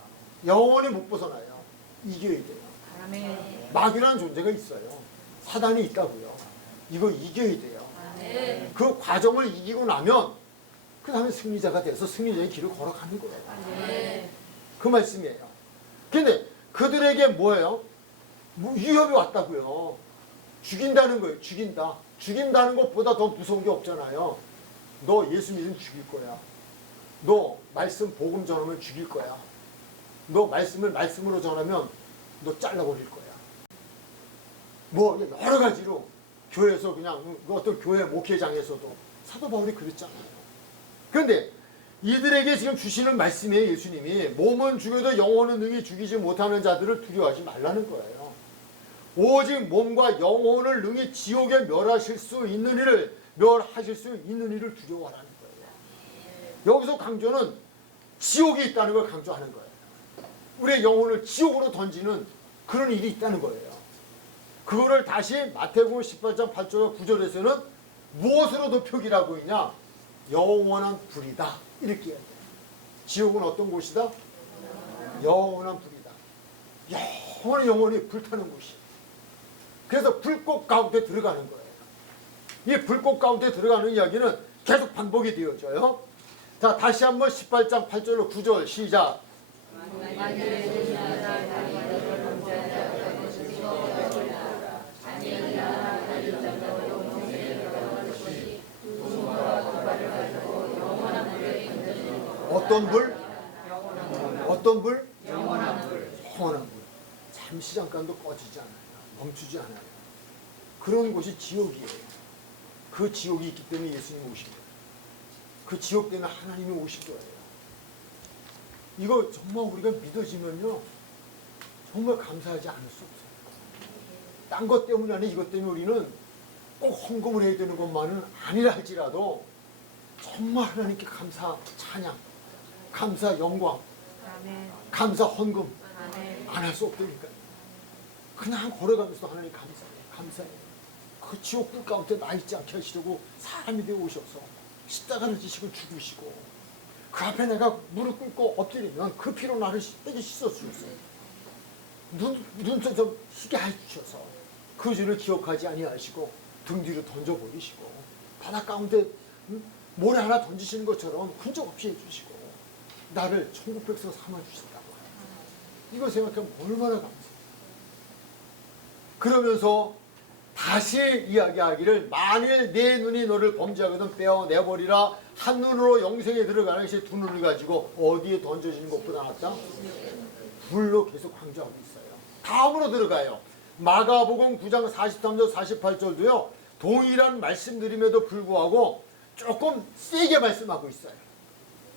영원히 못 벗어나요. 이겨야 돼요. 아멘. 마귀라는 존재가 있어요. 사단이 있다고요. 이거 이겨야 돼요. 아멘. 그 과정을 이기고 나면 그 다음에 승리자가 돼서 승리자의 길을 걸어가는 거예요. 아멘. 그 말씀이에요. 근데 그들에게 뭐예요? 위협이 왔다고요. 죽인다는 거예요. 죽인다는 것보다 더 무서운 게 없잖아요. 너 예수 믿으면 죽일 거야. 너 말씀 복음 전하면 죽일 거야. 너 말씀으로 전하면 너 잘라버릴 거야. 뭐 여러 가지로 교회에서 그냥 어떤 교회 목회장에서도 사도 바울이 그랬잖아요. 그런데 이들에게 지금 주시는 말씀이에요. 예수님이 몸은 죽여도 영혼은 능히 죽이지 못하는 자들을 두려워하지 말라는 거예요. 오직 몸과 영혼을 능히 지옥에 멸하실 수 있는 일을 두려워하라는 거예요. 여기서 강조는 지옥이 있다는 걸 강조하는 거예요. 우리의 영혼을 지옥으로 던지는 그런 일이 있다는 거예요. 그거를 다시 마태복음 18장 8절 9절에서는 무엇으로 덮여기라고 있냐? 영원한 불이다. 이렇게 해야 돼요. 지옥은 어떤 곳이다? 영원한 불이다. 영원히 불타는 곳이. 그래서 불꽃 가운데 들어가는 거예요. 이 불꽃 가운데 들어가는 이야기는 계속 반복이 되어져요. 자, 다시 한번 18장 8절로 9절 시작. 어떤 불? 어떤 불? 영원한 불. 잠시 잠깐도 꺼지지 않아요. 멈추지 않아요. 그런 곳이 지옥이에요. 그 지옥이 있기 때문에 예수님이 오신 거예요. 그 지옥 때문에 하나님이 오신 거예요. 이거 정말 우리가 믿어지면요. 정말 감사하지 않을 수 없어요. 딴 것 때문이 아니라 이것 때문에 우리는 꼭 헌금을 해야 되는 것만은 아니라 할지라도 정말 하나님께 감사 찬양, 감사 영광, 아멘. 감사 헌금 아멘. 안 할 수 없다니까요. 그냥 걸어가면서도 하나님 감사해요. 그 지옥불 가운데 나 있지 않게 하시려고 사람이 되어 오셔서 십자가를 지시고 죽으시고 그 앞에 내가 무릎 꿇고 엎드리면 그 피로 나를 빼게 씻어주셨어요. 눈도 좀 희게 해주셔서 그 죄를 기억하지 아니하시고 등 뒤로 던져버리시고 바다 가운데 모래 하나 던지시는 것처럼 흔적 없이 해주시고 나를 천국 백성 삼아주신다고 해요. 이거 생각하면 얼마나 감사해요. 그러면서 다시 이야기하기를 만일 내 눈이 너를 범죄하거든 빼어내버리라. 한 눈으로 영생에 들어가는 것이 두 눈을 가지고 어디에 던져지는 것보다 낫다? 불로 계속 강조하고 있어요. 다음으로 들어가요. 마가복음 9장 43절 48절도요. 동일한 말씀드림에도 불구하고 조금 세게 말씀하고 있어요.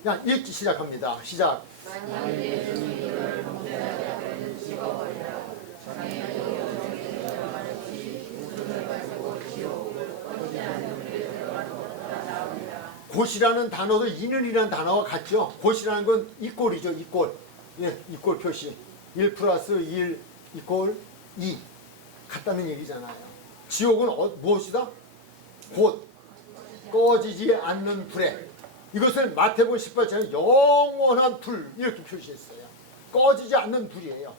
야, 읽기 시작합니다. 시작. 만일 내 주님이 너를 범죄하게 하거든 찍어버리라. 장애인의 영성에 들어가듯이 웃음을 가지고 지옥 꺼지지 않는 불에 들어가는 것보다 나으니라. 곧이라는 단어도 이는이라는 단어와 같죠. 곧이라는 건 이꼴이죠. 이꼴. 예, 이꼴 표시. 1 플러스 1 이꼴 2. 같다는 얘기잖아요. 지옥은 무엇이다? 곧 꺼지지 않는 불에. 이것을 마태복음 18장에 영원한 불 이렇게 표시했어요. 꺼지지 않는 불이에요.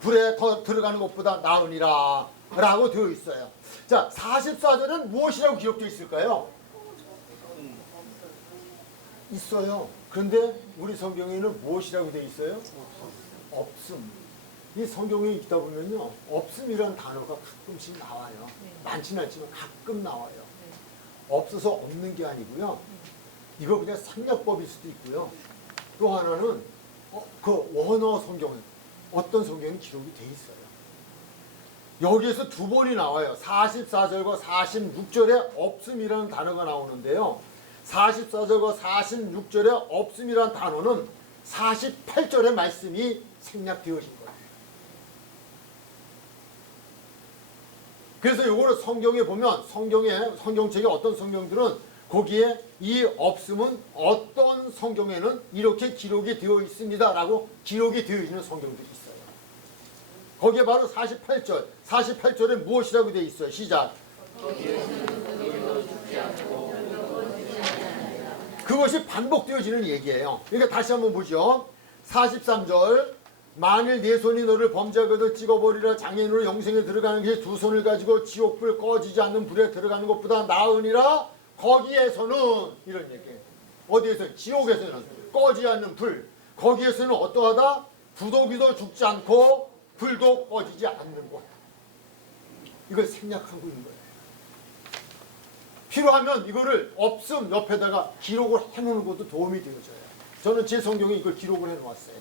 불에 더 들어가는 것보다 나으니라 라고 되어 있어요. 자, 44절은 무엇이라고 기록되어 있을까요? 있어요. 그런데 우리 성경에는 무엇이라고 되어 있어요? 없음. 이 성경에 읽다 보면요, 없음이라는 단어가 가끔씩 나와요. 많지는 않지만 가끔 나와요. 없어서 없는 게 아니고요. 이거 그냥 생략법일 수도 있고요. 또 하나는 그 원어 성경은 어떤 성경은 기록이 돼 있어요. 여기에서 두 번이 나와요. 44절과 46절에 없음이라는 단어가 나오는데요. 44절과 46절에 없음이라는 단어는 48절의 말씀이 생략되어진 거예요. 그래서 이거를 성경에 보면 성경책의 어떤 성경들은 거기에 이 없음은 어떤 성경에는 이렇게 기록이 되어 있습니다 라고 기록이 되어 있는 성경들이 있어요. 거기에 바로 48절에 무엇이라고 되어 있어요? 시작. 그것이 반복되어지는 얘기예요. 그러니까 다시 한번 보죠. 43절. 만일 네 손이 너를 범죄하거든 찍어버리라. 장애인으로 영생에 들어가는 게 두 손을 가지고 지옥불 꺼지지 않는 불에 들어가는 것보다 나으니라. 거기에서는 이런 얘기예요. 어디에서? 지옥에서는 꺼지지 않는 불. 거기에서는 어떠하다? 부도기도 죽지 않고 불도 꺼지지 않는 것. 이걸 생략하고 있는 거예요. 필요하면 이거를 없음 옆에다가 기록을 해놓는 것도 도움이 되어져요. 저는 제 성경에 이걸 기록을 해놓았어요.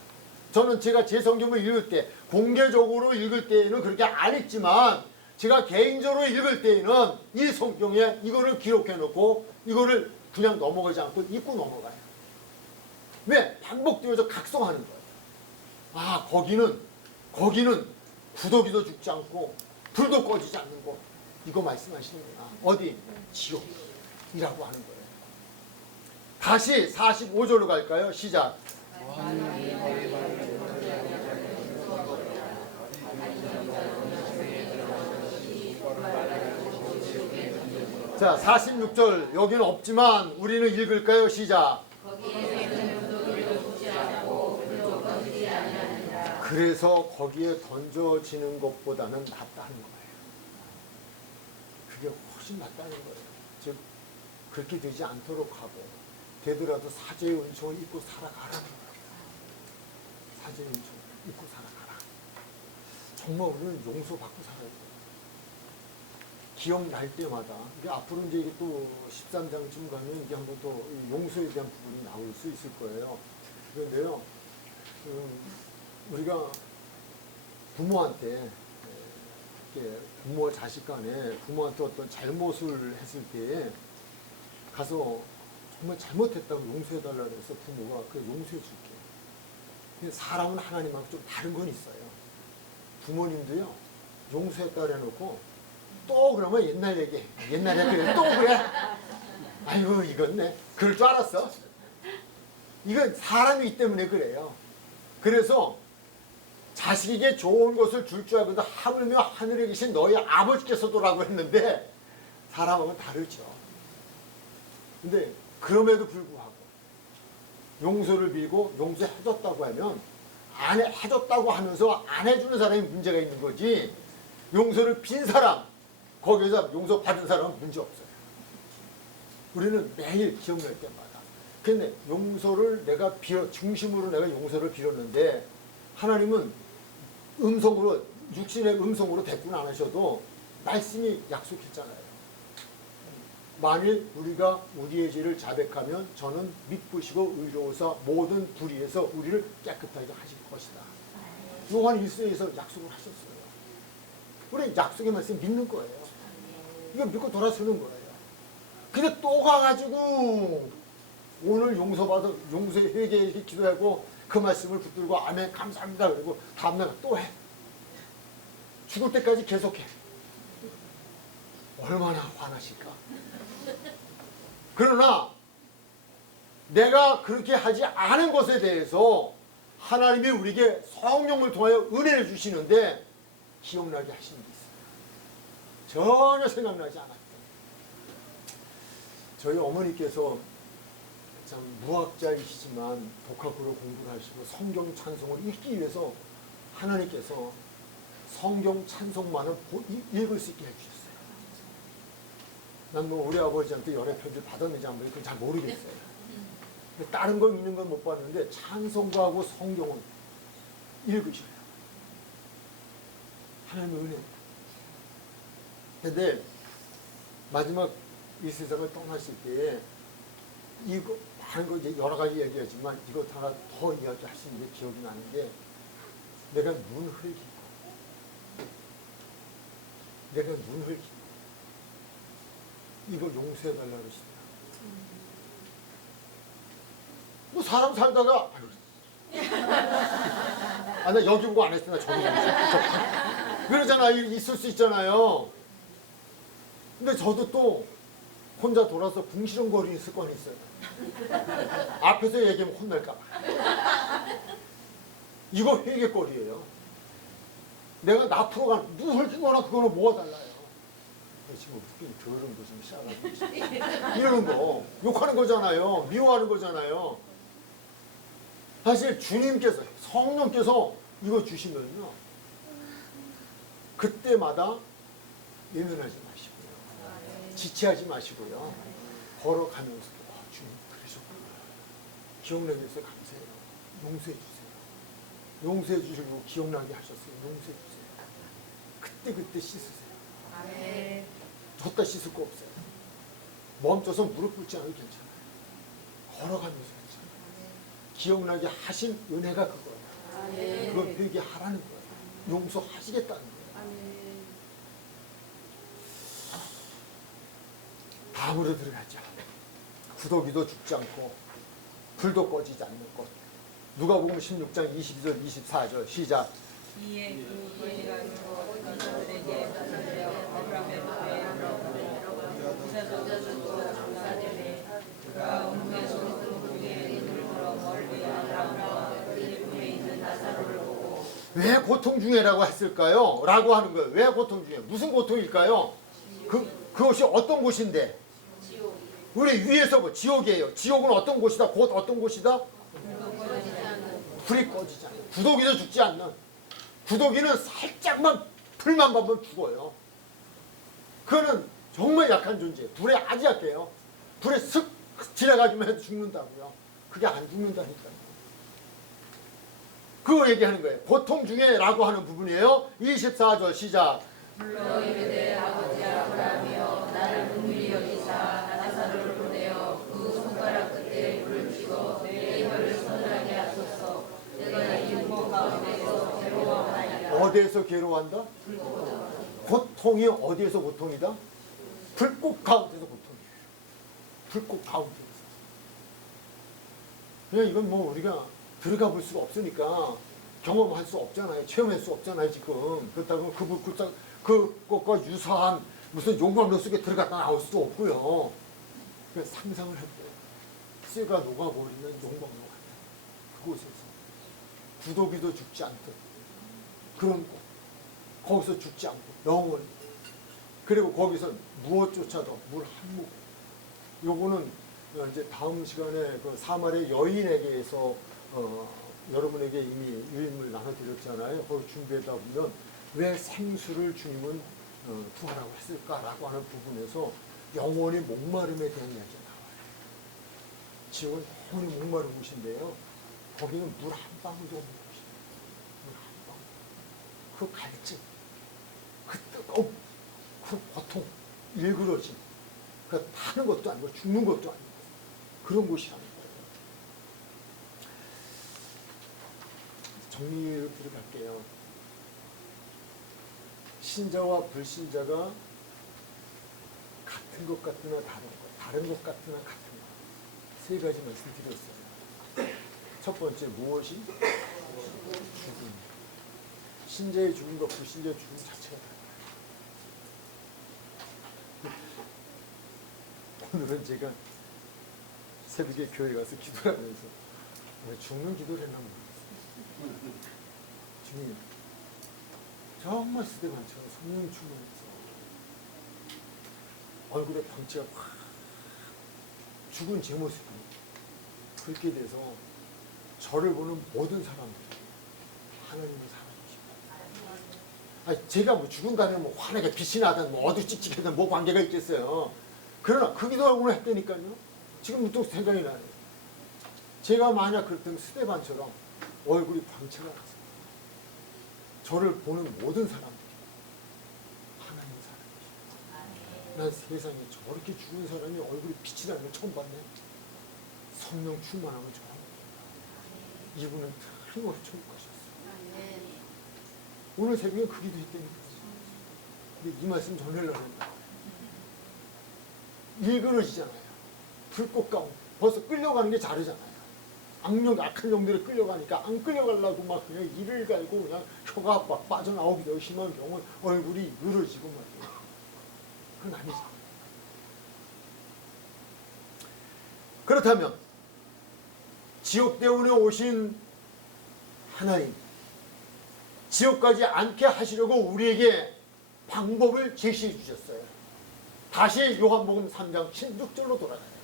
저는 제가 제 성경을 읽을 때, 공개적으로 읽을 때에는 그렇게 안 읽지만 제가 개인적으로 읽을 때에는 이 성경에 이거를 기록해놓고 이거를 그냥 넘어가지 않고 읽고 넘어가요. 왜? 반복되어서 각성하는 거예요. 아, 거기는 구더기도 죽지 않고 불도 꺼지지 않는 거. 이거 말씀하시는구나. 어디? 지옥이라고 하는 거예요. 다시 45절로 갈까요? 시작. 자, 46절 여기는 없지만 우리는 읽을까요? 시작. 그래서 거기에 던져지는 것보다는 낫다는 거예요. 그게 훨씬 낫다는 거예요. 즉 그렇게 되지 않도록 하고 되더라도 사죄의 은총을 입고 살아가라는 거예요. 사죄의 은총을 입고 살아가라. 정말 우리는 용서받고 살아야 돼요. 기억날 때마다 이게 앞으로 이제 또 13장쯤 가면 이게 한번 또 용서에 대한 부분이 나올 수 있을 거예요. 그런데요, 우리가 부모한테 부모와 자식 간에 부모한테 어떤 잘못을 했을 때에 가서 정말 잘못했다고 용서해달라고 해서 부모가 그래 용서해 줄게. 근데 사람은 하나님하고 좀 다른 건 있어요. 부모님도요, 용서했다고 해놓고 또 그러면 옛날 얘기, 옛날에 그래, 또 그래. 아이고, 이건 네. 그럴 줄 알았어. 이건 사람이기 때문에 그래요. 그래서 자식에게 좋은 것을 줄 줄 알고도 하물며 하늘에 계신 너희 아버지께서도라고 했는데 사람하고는 다르죠. 근데 그럼에도 불구하고 용서를 빌고 용서해줬다고 하면 해줬다고 하면서 안 해주는 사람이 문제가 있는 거지, 용서를 빈 사람, 거기에서 용서 받은 사람은 문제 없어요. 우리는 매일 기억날 때마다. 근데 용서를 내가 중심으로 내가 용서를 빌었는데 하나님은 음성으로, 육신의 음성으로 대꾸는 안 하셔도 말씀이 약속했잖아요. 만일 우리가 우리의 죄를 자백하면 저는 미쁘시고 의로우사 모든 불의에서 우리를 깨끗하게 하실 것이다. 요한 1서에서 약속을 하셨어요. 우리 약속의 말씀 믿는 거예요. 이거 믿고 돌아서는 거예요. 근데 또 가가지고 오늘 용서받아 용서 회개에 기도하고 그 말씀을 붙들고 아멘 감사합니다 그리고 다음날 또 해. 죽을 때까지 계속해. 얼마나 화나실까. 그러나 내가 그렇게 하지 않은 것에 대해서 하나님이 우리에게 성령을 통하여 은혜를 주시는데 기억나게 하시는 게 있어요. 전혀 생각나지 않았던. 저희 어머니께서 참 무학자이시지만 독학으로 공부를 하시고 성경 찬송을 읽기 위해서 하나님께서 성경 찬송만을 읽을 수 있게 해주셨어요. 난 뭐 우리 아버지한테 연애 편지 받았는지 안 받았는지 잘 모르겠어요. 다른 거 읽는 건 못 봤는데 찬송가하고 성경은 읽으셔요. 하나님의 은혜. 근데 마지막 이 세상을 떠나실 때에 이거 다른 거 이제 여러 가지 얘기하지만 이것 하나 더 이야기하시는 게 기억이 나는 게 내가 눈 흘기고 이걸 용서해달라고 그러시더라고요. 뭐 사람 살다가 나 여기 보고 안 했으나 저기 보고 그러잖아. 있을 수 있잖아요. 근데 저도 또 혼자 돌아서 궁시렁거리는 습관이 있어요. 앞에서 얘기하면 혼날까 봐. 이거 회개거리예요. 내가 앞으로 가는 누 헐기거나 그거는 뭐가 달라요. 지금 특히 더러운도 좀 시작하고 이러는 거 욕하는 거잖아요. 미워하는 거잖아요. 사실 주님께서 성령께서 이거 주시면요 그때마다 예면하지 마시고요. 지체하지 마시고요. 걸어가면서 주님 그러셨구나. 기억나게 해서 감사해요. 용서해 주세요. 용서해 주시고 기억나게 하셨어요. 용서해 주세요. 그때 씻으세요. 줬다 씻을 거 없어요. 멈춰서 무릎 꿇지 않아도 괜찮아요. 걸어가면서 괜찮아요. 기억나게 하신 은혜가 그거예요. 그걸 회개하라는 거예요. 용서하시겠다는 거예요. 다음으로 들어가죠. 구더기도 죽지 않고 불도 꺼지지 않는 것. 누가복음 16장 22절 24절 시작. 이에 그 예가 그들에게 말하여 아브라함의 후에 부자도 죽고 장사되네 그가 운명의 손으로 중에 눈을 들어 멀리 아브라함과 그의 품에 있는 나사로를 보고 왜 고통 중에라고 했을까요? 라고 하는 거예요. 왜 고통 중에? 무슨 고통일까요? 그것이 어떤 곳인데? 우리 위에서 뭐 지옥이에요. 지옥은 어떤 곳이다? 곧 어떤 곳이다? 불이 꺼지지 않는. 구더기도 죽지 않는. 구더기는 살짝만 불만 받으면 죽어요. 그거는 정말 약한 존재예요. 불에 아주 약해요. 불에 슥 지나가기만 해도 죽는다고요. 그게 안 죽는다니까요. 그거 얘기하는 거예요. 고통 중에 라고 하는 부분이에요. 24절 시작. 불러 이르되 아버지 아브라함이여 나를 긍휼히 여기사 나사로를 보내어 그 손가락 끝에 불을 쥐고 내 혀를 서늘하게 하소서. 내가 이 고통 가운데서 괴로워하나이다. 어디에서 괴로워한다? 고통이 어디에서 고통이다? 불꽃 가운데서 고통이에요. 불꽃 가운데서. 그냥 이건 뭐 우리가 들어가 볼 수가 없으니까 경험할 수 없잖아요. 체험할 수 없잖아요. 지금 그렇다고 그것과 유사한 무슨 용광로 속에 들어갔다 나올 수도 없고요. 그냥 상상을 할 때 쇠가 녹아버리는 용광로 같아요. 그곳에서 구더기도 죽지 않듯 그런 곳 거기서 죽지 않고 영원히 그리고 거기서 무엇조차도 물 한 모금 요거는 이제 다음 시간에 그 사마리아 여인에게서 여러분에게 이미 유인을 나눠드렸잖아요. 거기 준비하다 보면 왜 생수를 주님은 부하라고 했을까라고 하는 부분에서 영원히 목마름에 대한 이야기가 나와요. 지옥은 영원히 목마른 곳인데요. 거기는 물 한 방울도 없는 곳이에요. 물 한 방울. 그 갈증, 그 뜨거움, 그 고통, 일그러짐. 그러니까 타는 것도 아니고 죽는 것도 아니고 그런 곳이라는 거예요. 정리를 들어갈게요. 신자와 불신자가 같은 것 같으나 다른 것, 다른 것 같으나 같은 것. 세 가지 말씀드렸어요. 첫 번째 무엇이? 죽음. 신자의 죽음과 불신자의 죽음 자체가 달라요. 오늘은 제가 새벽에 교회 가서 기도를 하면서 왜 죽는 기도를 했나 모르겠어요. 주님, 정말 스데반처럼 성령 충만해서 얼굴에 광채가 확 죽은 제 모습이 그렇게 돼서 저를 보는 모든 사람들이 하나님을 사랑하시고, 제가 뭐 죽은다면 뭐 환하게 빛이 나든 뭐 어두 찍찍하든 뭐 관계가 있겠어요. 그러나 그 기도를 오늘 했다니까요. 지금 또 생각이 나네요. 제가 만약 그랬던 스데반처럼 얼굴이 광채가 나서 저를 보는 모든 사람들이 하나님을 사랑하시고, 난 세상에 저렇게 죽은 사람이 얼굴이 빛이 나는 걸 처음 봤네. 성령 충만한 걸 처음 봤네. 이분은 틀림없이 천국 가셨어요. 오늘 새벽에 그 기도 했다니까. 근데 이 말씀 전하려고 했나. 일그러지잖아요. 불꽃 가운데 벌써 끌려가는 게 다르잖아요. 악한 영들이 끌려가니까 안 끌려가려고 막 그냥 이를 갈고 그냥 혀가 막 빠져나오기도 하고 심한 경우는 얼굴이 늘어지고 말이에요. 그건 아니죠. 그렇다면 지옥대원에 오신 하나님, 지옥 가지 않게 하시려고 우리에게 방법을 제시해 주셨어요. 다시 요한복음 3장 16절로 돌아가요.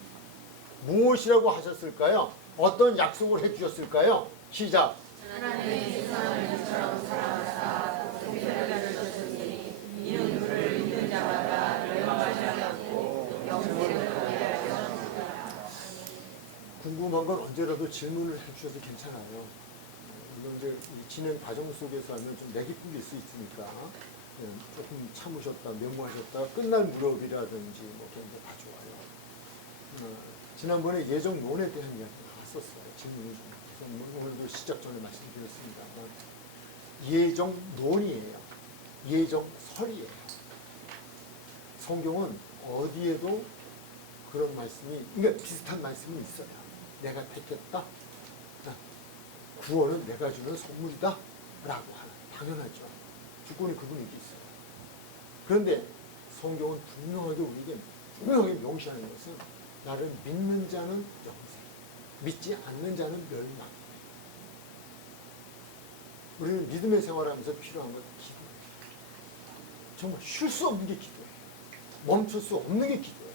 무엇이라고 하셨을까요? 어떤 약속을 해주셨을까요? 시작. 하나님의 세상을 이처럼 사랑하사 독생자를 주셨으니 이는 그를 믿는 자마다 멸망하지 않고 영생을 얻게 하셨습니다. 궁금한 건 언제라도 질문을 해주셔도 괜찮아요. 물론 이제 이 진행 과정 속에서 하면 좀 내기 뿌릴 수 있으니까 조금 참으셨다, 메모하셨다, 끝날 무렵이라든지 뭐 그런 게 다 좋아요. 지난번에 예정론에 대한 이야기가 나왔었어요. 질문이 좀. 오늘도 시작 전에 말씀드렸습니다만 예정론이에요. 예정설이에요. 성경은 어디에도 그런 말씀이, 그러니까 비슷한 말씀이 있어요. 내가 택했다. 구원은 내가 주는 선물이다. 라고 하는, 당연하죠. 주권이 그분에게 있어요. 그런데 성경은 분명하게 우리에게 분명하게 명시하는 것은 나를 믿는 자는 영생, 믿지 않는 자는 멸망. 우리는 믿음의 생활하면서 필요한 건 기도예요. 정말 쉴 수 없는 게 기도예요. 멈출 수 없는 게 기도예요.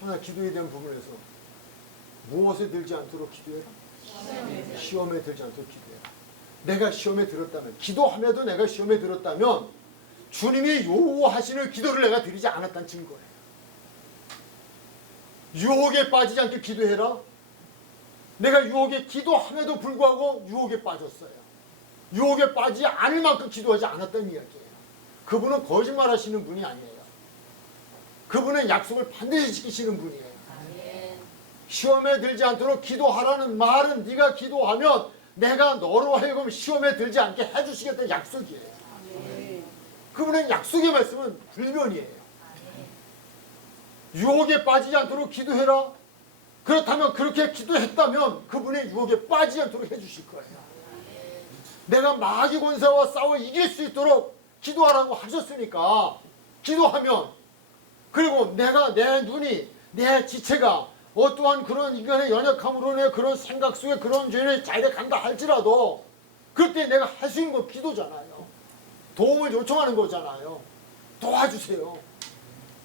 하나 기도에 대한 부분에서 무엇에 들지 않도록 기도해라? 시험에 들지 않도록 기도해라. 내가 시험에 들었다면, 기도하며도 내가 시험에 들었다면 주님이 요구하시는 기도를 내가 드리지 않았다는 증거예요. 유혹에 빠지지 않게 기도해라. 내가 유혹에 기도함에도 불구하고 유혹에 빠졌어요. 유혹에 빠지지 않을 만큼 기도하지 않았다는 이야기예요. 그분은 거짓말 하시는 분이 아니에요. 그분은 약속을 반드시 지키시는 분이에요. 시험에 들지 않도록 기도하라는 말은 네가 기도하면 내가 너로 하여금 시험에 들지 않게 해주시겠다는 약속이에요. 그분의 약속의 말씀은 불변이에요. 유혹에 빠지지 않도록 기도해라. 그렇다면 그렇게 기도했다면 그분의 유혹에 빠지지 않도록 해주실 거예요. 내가 마귀 권세와 싸워 이길 수 있도록 기도하라고 하셨으니까 기도하면, 그리고 내가 내 눈이, 내 지체가 어떠한 그런 인간의 연약함으로 내 그런 생각 속에 그런 죄에 자리에 간다 할지라도 그때 내가 할 수 있는 건 기도잖아요. 도움을 요청하는 거잖아요. 도와주세요.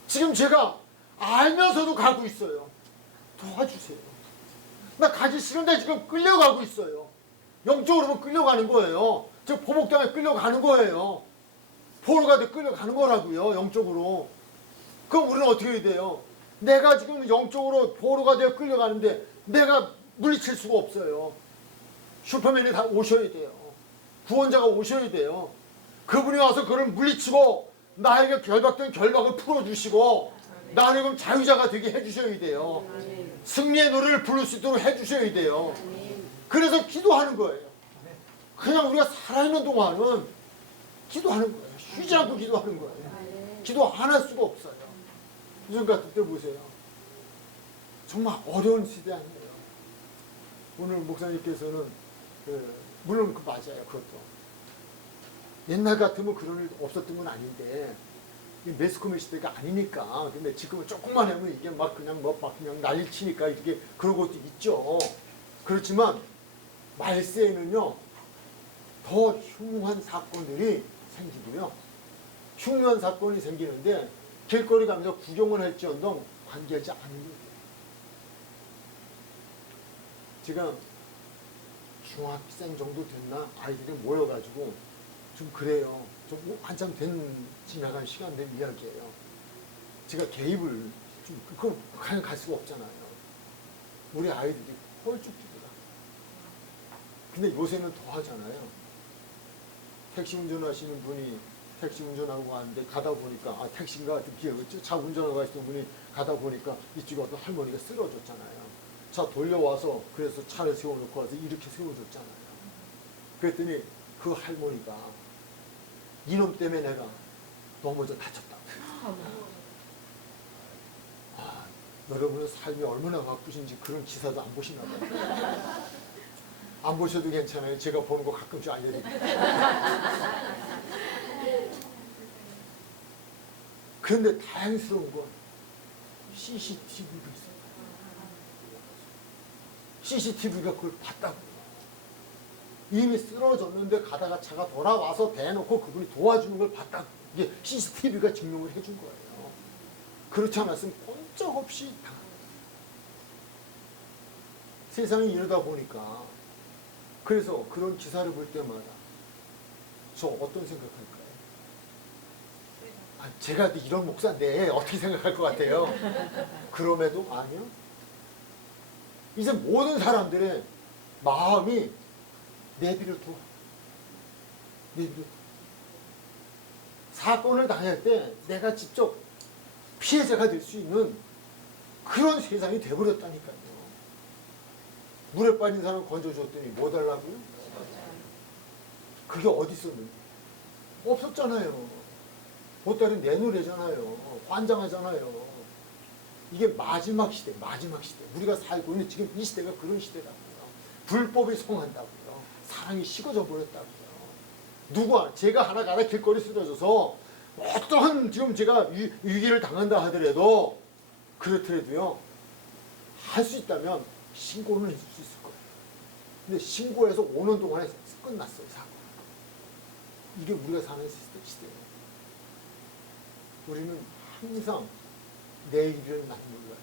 지금 제가 알면서도 가고 있어요. 도와주세요. 나 가기 싫은데 지금 끌려가고 있어요. 영적으로 끌려가는 거예요. 저 포목당에 끌려가는 거예요. 포로가 끌려가는 거라고요. 영적으로. 그럼 우리는 어떻게 해야 돼요? 내가 지금 영적으로 포로가 되어 끌려가는데 내가 물리칠 수가 없어요. 슈퍼맨이 다 오셔야 돼요. 구원자가 오셔야 돼요. 그분이 와서 그를 물리치고 나에게 결박된 결박을 풀어주시고 나를 그럼 자유자가 되게 해주셔야 돼요. 승리의 노래를 부를 수 있도록 해주셔야 돼요. 그래서 기도하는 거예요. 그냥 우리가 살아있는 동안은 기도하는 거예요. 쉬지 않고 기도하는 거예요. 기도 안 할 수가 없어요. 요즘 같은 때 보세요. 정말 어려운 시대 아니에요. 오늘 목사님께서는 물론 그 맞아요. 그것도 옛날 같으면 그런 일 없었던 건 아닌데 매스컴의 시대가 아니니까. 근데 지금은 조금만 하면 이게 막 그냥 그냥 난리치니까 이렇게 그런 것도 있죠. 그렇지만 말세에는요 더 흉한 사건들이 생기고요. 흉한 사건이 생기는데 길거리 가면서 구경을 할지언정 관계하지 않는 거예요. 지금 중학생 정도 됐나 아이들이 모여가지고 좀 그래요. 좀 한참 지나간 시간 된 이야기예요. 제가 개입을 좀 그냥 갈 수가 없잖아요. 우리 아이들이 뻘쭉지더라. 근데 요새는 더 하잖아요. 택시 운전하시는 분이 택시 운전하고 가는데 가다 보니까 택시인가 듣기에 차 운전하고 가시는 분이 가다 보니까 이쪽에 어떤 할머니가 쓰러졌잖아요. 차 돌려와서 그래서 차를 세워놓고 와서 이렇게 세워줬잖아요. 그랬더니 그 할머니가 이놈 때문에 내가 넘어져 다쳤다. 여러분의 삶이 얼마나 바쁘신지 그런 기사도 안 보시나 봐요. 안 보셔도 괜찮아요. 제가 보는 거 가끔씩 알려드릴게요. 그런데 다행스러운 건 CCTV도 있어요. CCTV가 그걸 봤다고요. 이미 쓰러졌는데 가다가 차가 돌아와서 대놓고 그분이 도와주는 걸 봤다고. 이게 CCTV가 증명을 해준 거예요. 그렇지 않았으면 꼼짝없이 당합니다. 세상이 이러다 보니까 그래서 그런 기사를 볼 때마다 저 어떤 생각할까요? 제가 이런 목사인데 어떻게 생각할 것 같아요? 그럼에도 아니요. 이제 모든 사람들의 마음이 내비를 둬. 사건을 당할 때 내가 직접 피해자가 될 수 있는 그런 세상이 돼버렸다니까요. 물에 빠진 사람 건져줬더니 뭐 달라고요? 그게 어디 있었는데? 없었잖아요. 보따리 내놓으래잖아요. 환장하잖아요. 이게 마지막 시대. 우리가 살고 있는 지금 이 시대가 그런 시대라고요. 불법이 성한다고요. 사랑이 식어져 버렸다고요. 누가 제가 하나 가다 길거리 쓰러져서 어떠한 지금 제가 위기를 당한다 하더라도 그렇더라도요. 할 수 있다면 신고는 해줄 수 있을 거예요. 근데 신고해서 오는 동안에 끝났어요. 사고. 이게 우리가 사는 시대예요. 우리는 항상 내일을 난 몰라요.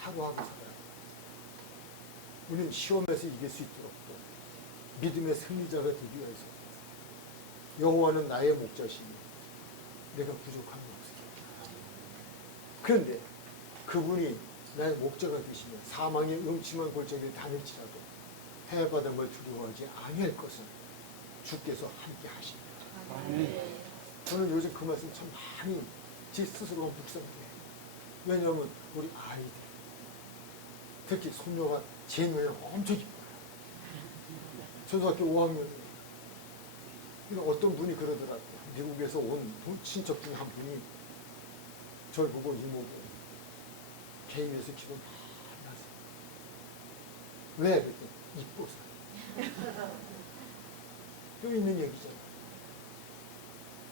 하루하루 살아요. 우리는 시험에서 이길 수 있도록 믿음의 승리자가 되기 위해서 여호와는 나의 목자시니 내가 부족함이 없으리라. 그런데 그분이 나의 목자가 되시면 사망의 음침한 골짜기를 다닐지라도 해바람을 두려워하지 아니할 것은 주께서 함께 하십니다. 저는 요즘 그 말씀 참 많이 제 스스로가 묵상해요. 왜냐하면 우리 아이들, 특히 손녀가 제 눈에는 엄청 이뻐요. 초등학교 5학년. 어떤 분이 그러더라고요. 미국에서 온 친척 중에 한 분이 저를 보고 이모고 개인에서 기도 많이 하세요. 왜? 그랬더니 이뻐서. 또 있는 얘기잖아요.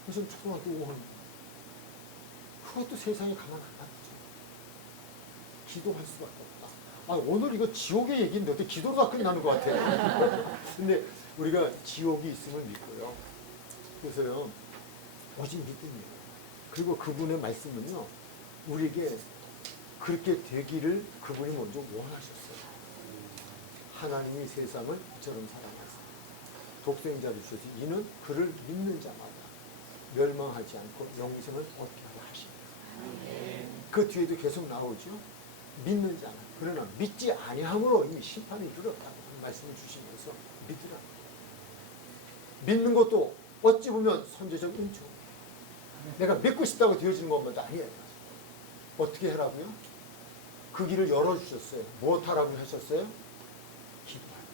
그래서 초등학교 5학년. 그것도 세상에 가만 안 놔두죠. 기도할 수밖에 없다. 오늘 이거 지옥의 얘기인데 어떻게 기도가 끝나는 것 같아요. 근데 우리가 지옥이 있음을 믿고요. 그래서요, 오직 믿습니다. 그리고 그분의 말씀은요, 우리에게 그렇게 되기를 그분이 먼저 원하셨어요. 하나님이 세상을 이처럼 사랑하사 독생자를 주셔서 이는 그를 믿는 자마다 멸망하지 않고 영생을 얻게 하려 하십니다. 그 뒤에도 계속 나오죠. 믿는 자는 그러나 믿지 아니함으로 이미 심판이 이르렀다고 말씀을 주시면서 믿으라. 믿는 것도 어찌 보면 선제적 은총. 내가 믿고 싶다고 되어지는 것만 아니에요. 어떻게 하라고요? 그 길을 열어주셨어요. 무엇 하라고 하셨어요? 기도하라.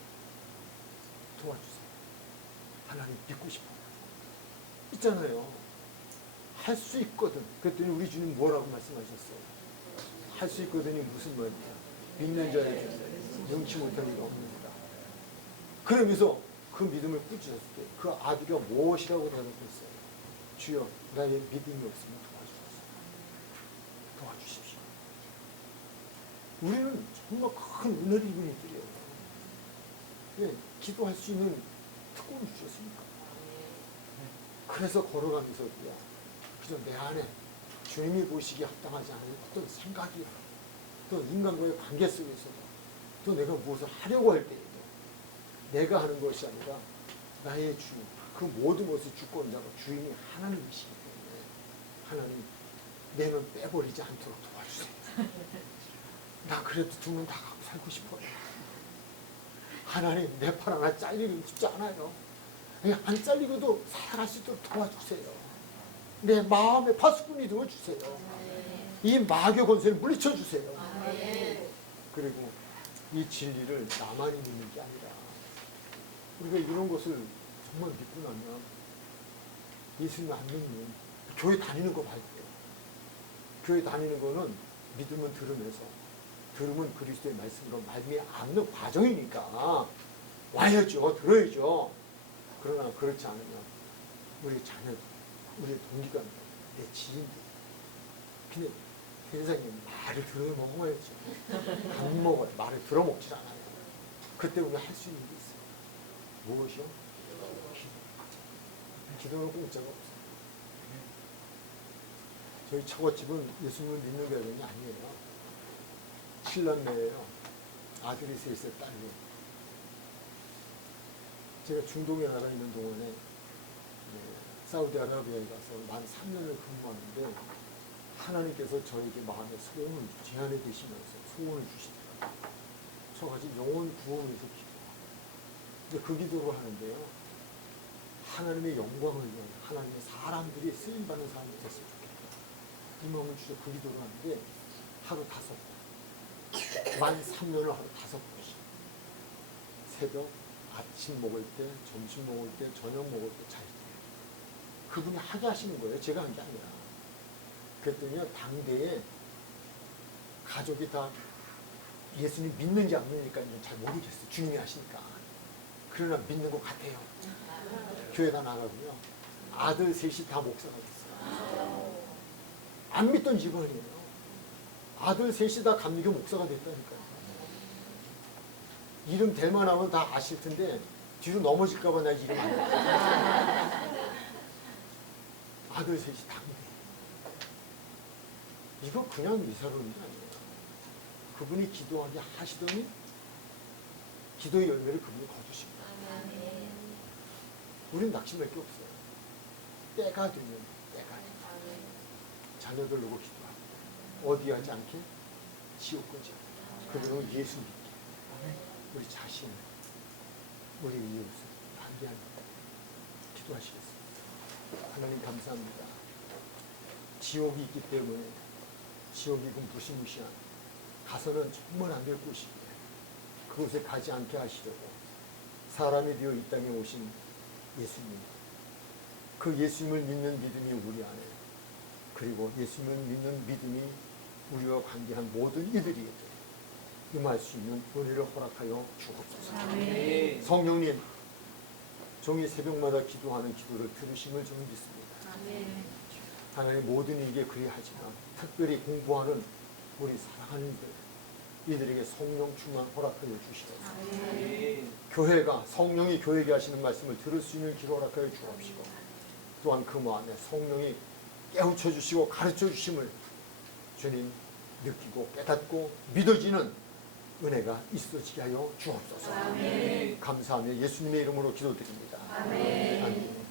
도와주세요. 하나님 믿고 싶어. 있잖아요. 할 수 있거든. 그랬더니 우리 주님 뭐라고 말씀하셨어요? 할 수 있거든이 무슨 말이야? 믿는 자에게 능치 못할 일이 없느니라. 그러면서 그 믿음을 꾸짖었을 때 그 아비가 무엇이라고 대답했어요? 주여, 나의 믿음이 없으면 도와주십시오. 우리는 정말 큰 은혜를 입은 이들이에요. 왜? 기도할 수 있는 특권을 주셨으니까. 그래서 걸어가면서 그저 내 안에 주님이 보시기에 합당하지 않은 어떤 생각이나 또 인간과의 관계 속에서도 또 내가 무엇을 하려고 할 때에도 내가 하는 것이 아니라 나의 주인, 그 모든 것의 주권자가 주인이 하나님이시기 때문에 하나님, 내는 빼버리지 않도록 도와주세요. 나 그래도 두 명 다 갖고 살고 싶어요. 하나님, 내 팔 하나 잘리고 싶지 않아요. 안 잘리고도 살아갈 수 있도록 도와주세요. 내 마음의 파수꾼이 되어주세요. 이 마귀의 권세를 물리쳐주세요. 그리고 이 진리를 나만이 믿는 게 아니라 우리가 이런 것을 정말 믿고 나면 예수님 안 믿는 교회 다니는 거 봐야 돼요. 교회 다니는 거는 믿음은 들으면서 들으면 그리스도의 말씀으로 말미암는 과정이니까 와야죠. 들어야죠. 그러나 그렇지 않으면 우리 자녀들, 우리의 동기가, 내 지인들 근데 세상에 말을 들어 먹어야죠. 안 먹어요. 말을 들어 먹질 않아요. 그때 우리가 할 수 있는 게 있어요. 무엇이요? 기도는 공짜가 없어요. 저희 처갓집은 예수님을 믿는 가정이 아니에요. 7남매예요. 아들이 셋에 딸이. 제가 중동에 나가 있는 동안에 사우디아라비아에 가서 만 3년을 근무하는데 하나님께서 저에게 마음의 소원을 제안해 주시면서 소원을 주시더라고요. 저같이 영혼 구원을 위해서 기도하고 이제 그 기도를 하는데요. 하나님의 영광을 위한 하나님의 사람들이 쓰임받는 사람이 됐으면 좋겠다. 이 마음을 주셔서 그 기도를 하는데 하루 5번, 만 3년을 하루 5번씩 새벽, 아침 먹을 때, 점심 먹을 때, 저녁 먹을 때, 잘 때 그분이 하게 하시는 거예요. 제가 한 게 아니라. 그랬더니 당대에 가족이 다 예수님 믿는지 안 믿으니까 잘 모르겠어요. 주님이 하시니까. 그러나 믿는 것 같아요. 교회 다 나가고요. 아들 셋이 다 목사가 됐어요. 안 믿던 집안이에요. 아들 셋이 다 감리교 목사가 됐다니까요. 이름 될 만하면 다 아실 텐데 뒤로 넘어질까봐 나 이름 안 해. 아들 셋이 다 믿어요. 이거 그냥 미사로운 게 아니에요. 그분이 기도하게 하시더니 기도의 열매를 그분이 거두십니다. 우리는 낙심할 게 없어요. 때가 되면 때가 되면 자녀들 놓고 기도하고 어디 하지 않게 지옥 가지 않게 그리고 예수 믿게 우리 자신을 우리 이웃을 반대하는 기도하시겠습니다. 하나님 감사합니다. 지옥이 있기 때문에 지옥이 그 무시무시한 가서는 정말 안 될 곳이기에 그곳에 가지 않게 하시려고 사람이 되어 이 땅에 오신 예수님, 그 예수님을 믿는 믿음이 우리 안에 그리고 예수님을 믿는 믿음이 우리와 관계한 모든 이들에게 임할 수 있는 은혜를 허락하여 주옵소서. 아멘. 성령님, 종이 새벽마다 기도하는 기도를 들으심을 좀 믿습니다. 아멘. 하나님 모든 이게 그리하지만 특별히 공부하는 우리 사랑하는 이들에게 성령 충만 허락하여 주시옵소서. 아멘. 교회가 성령이 교회에게 하시는 말씀을 들을 수 있는 기도 허락하여 주옵시고 또한 그 마음에 성령이 깨우쳐 주시고 가르쳐 주심을 주님 느끼고 깨닫고 믿어지는 은혜가 있어지게 하여 주옵소서. 아멘. 감사하며 예수님의 이름으로 기도드립니다. 아멘. 아멘.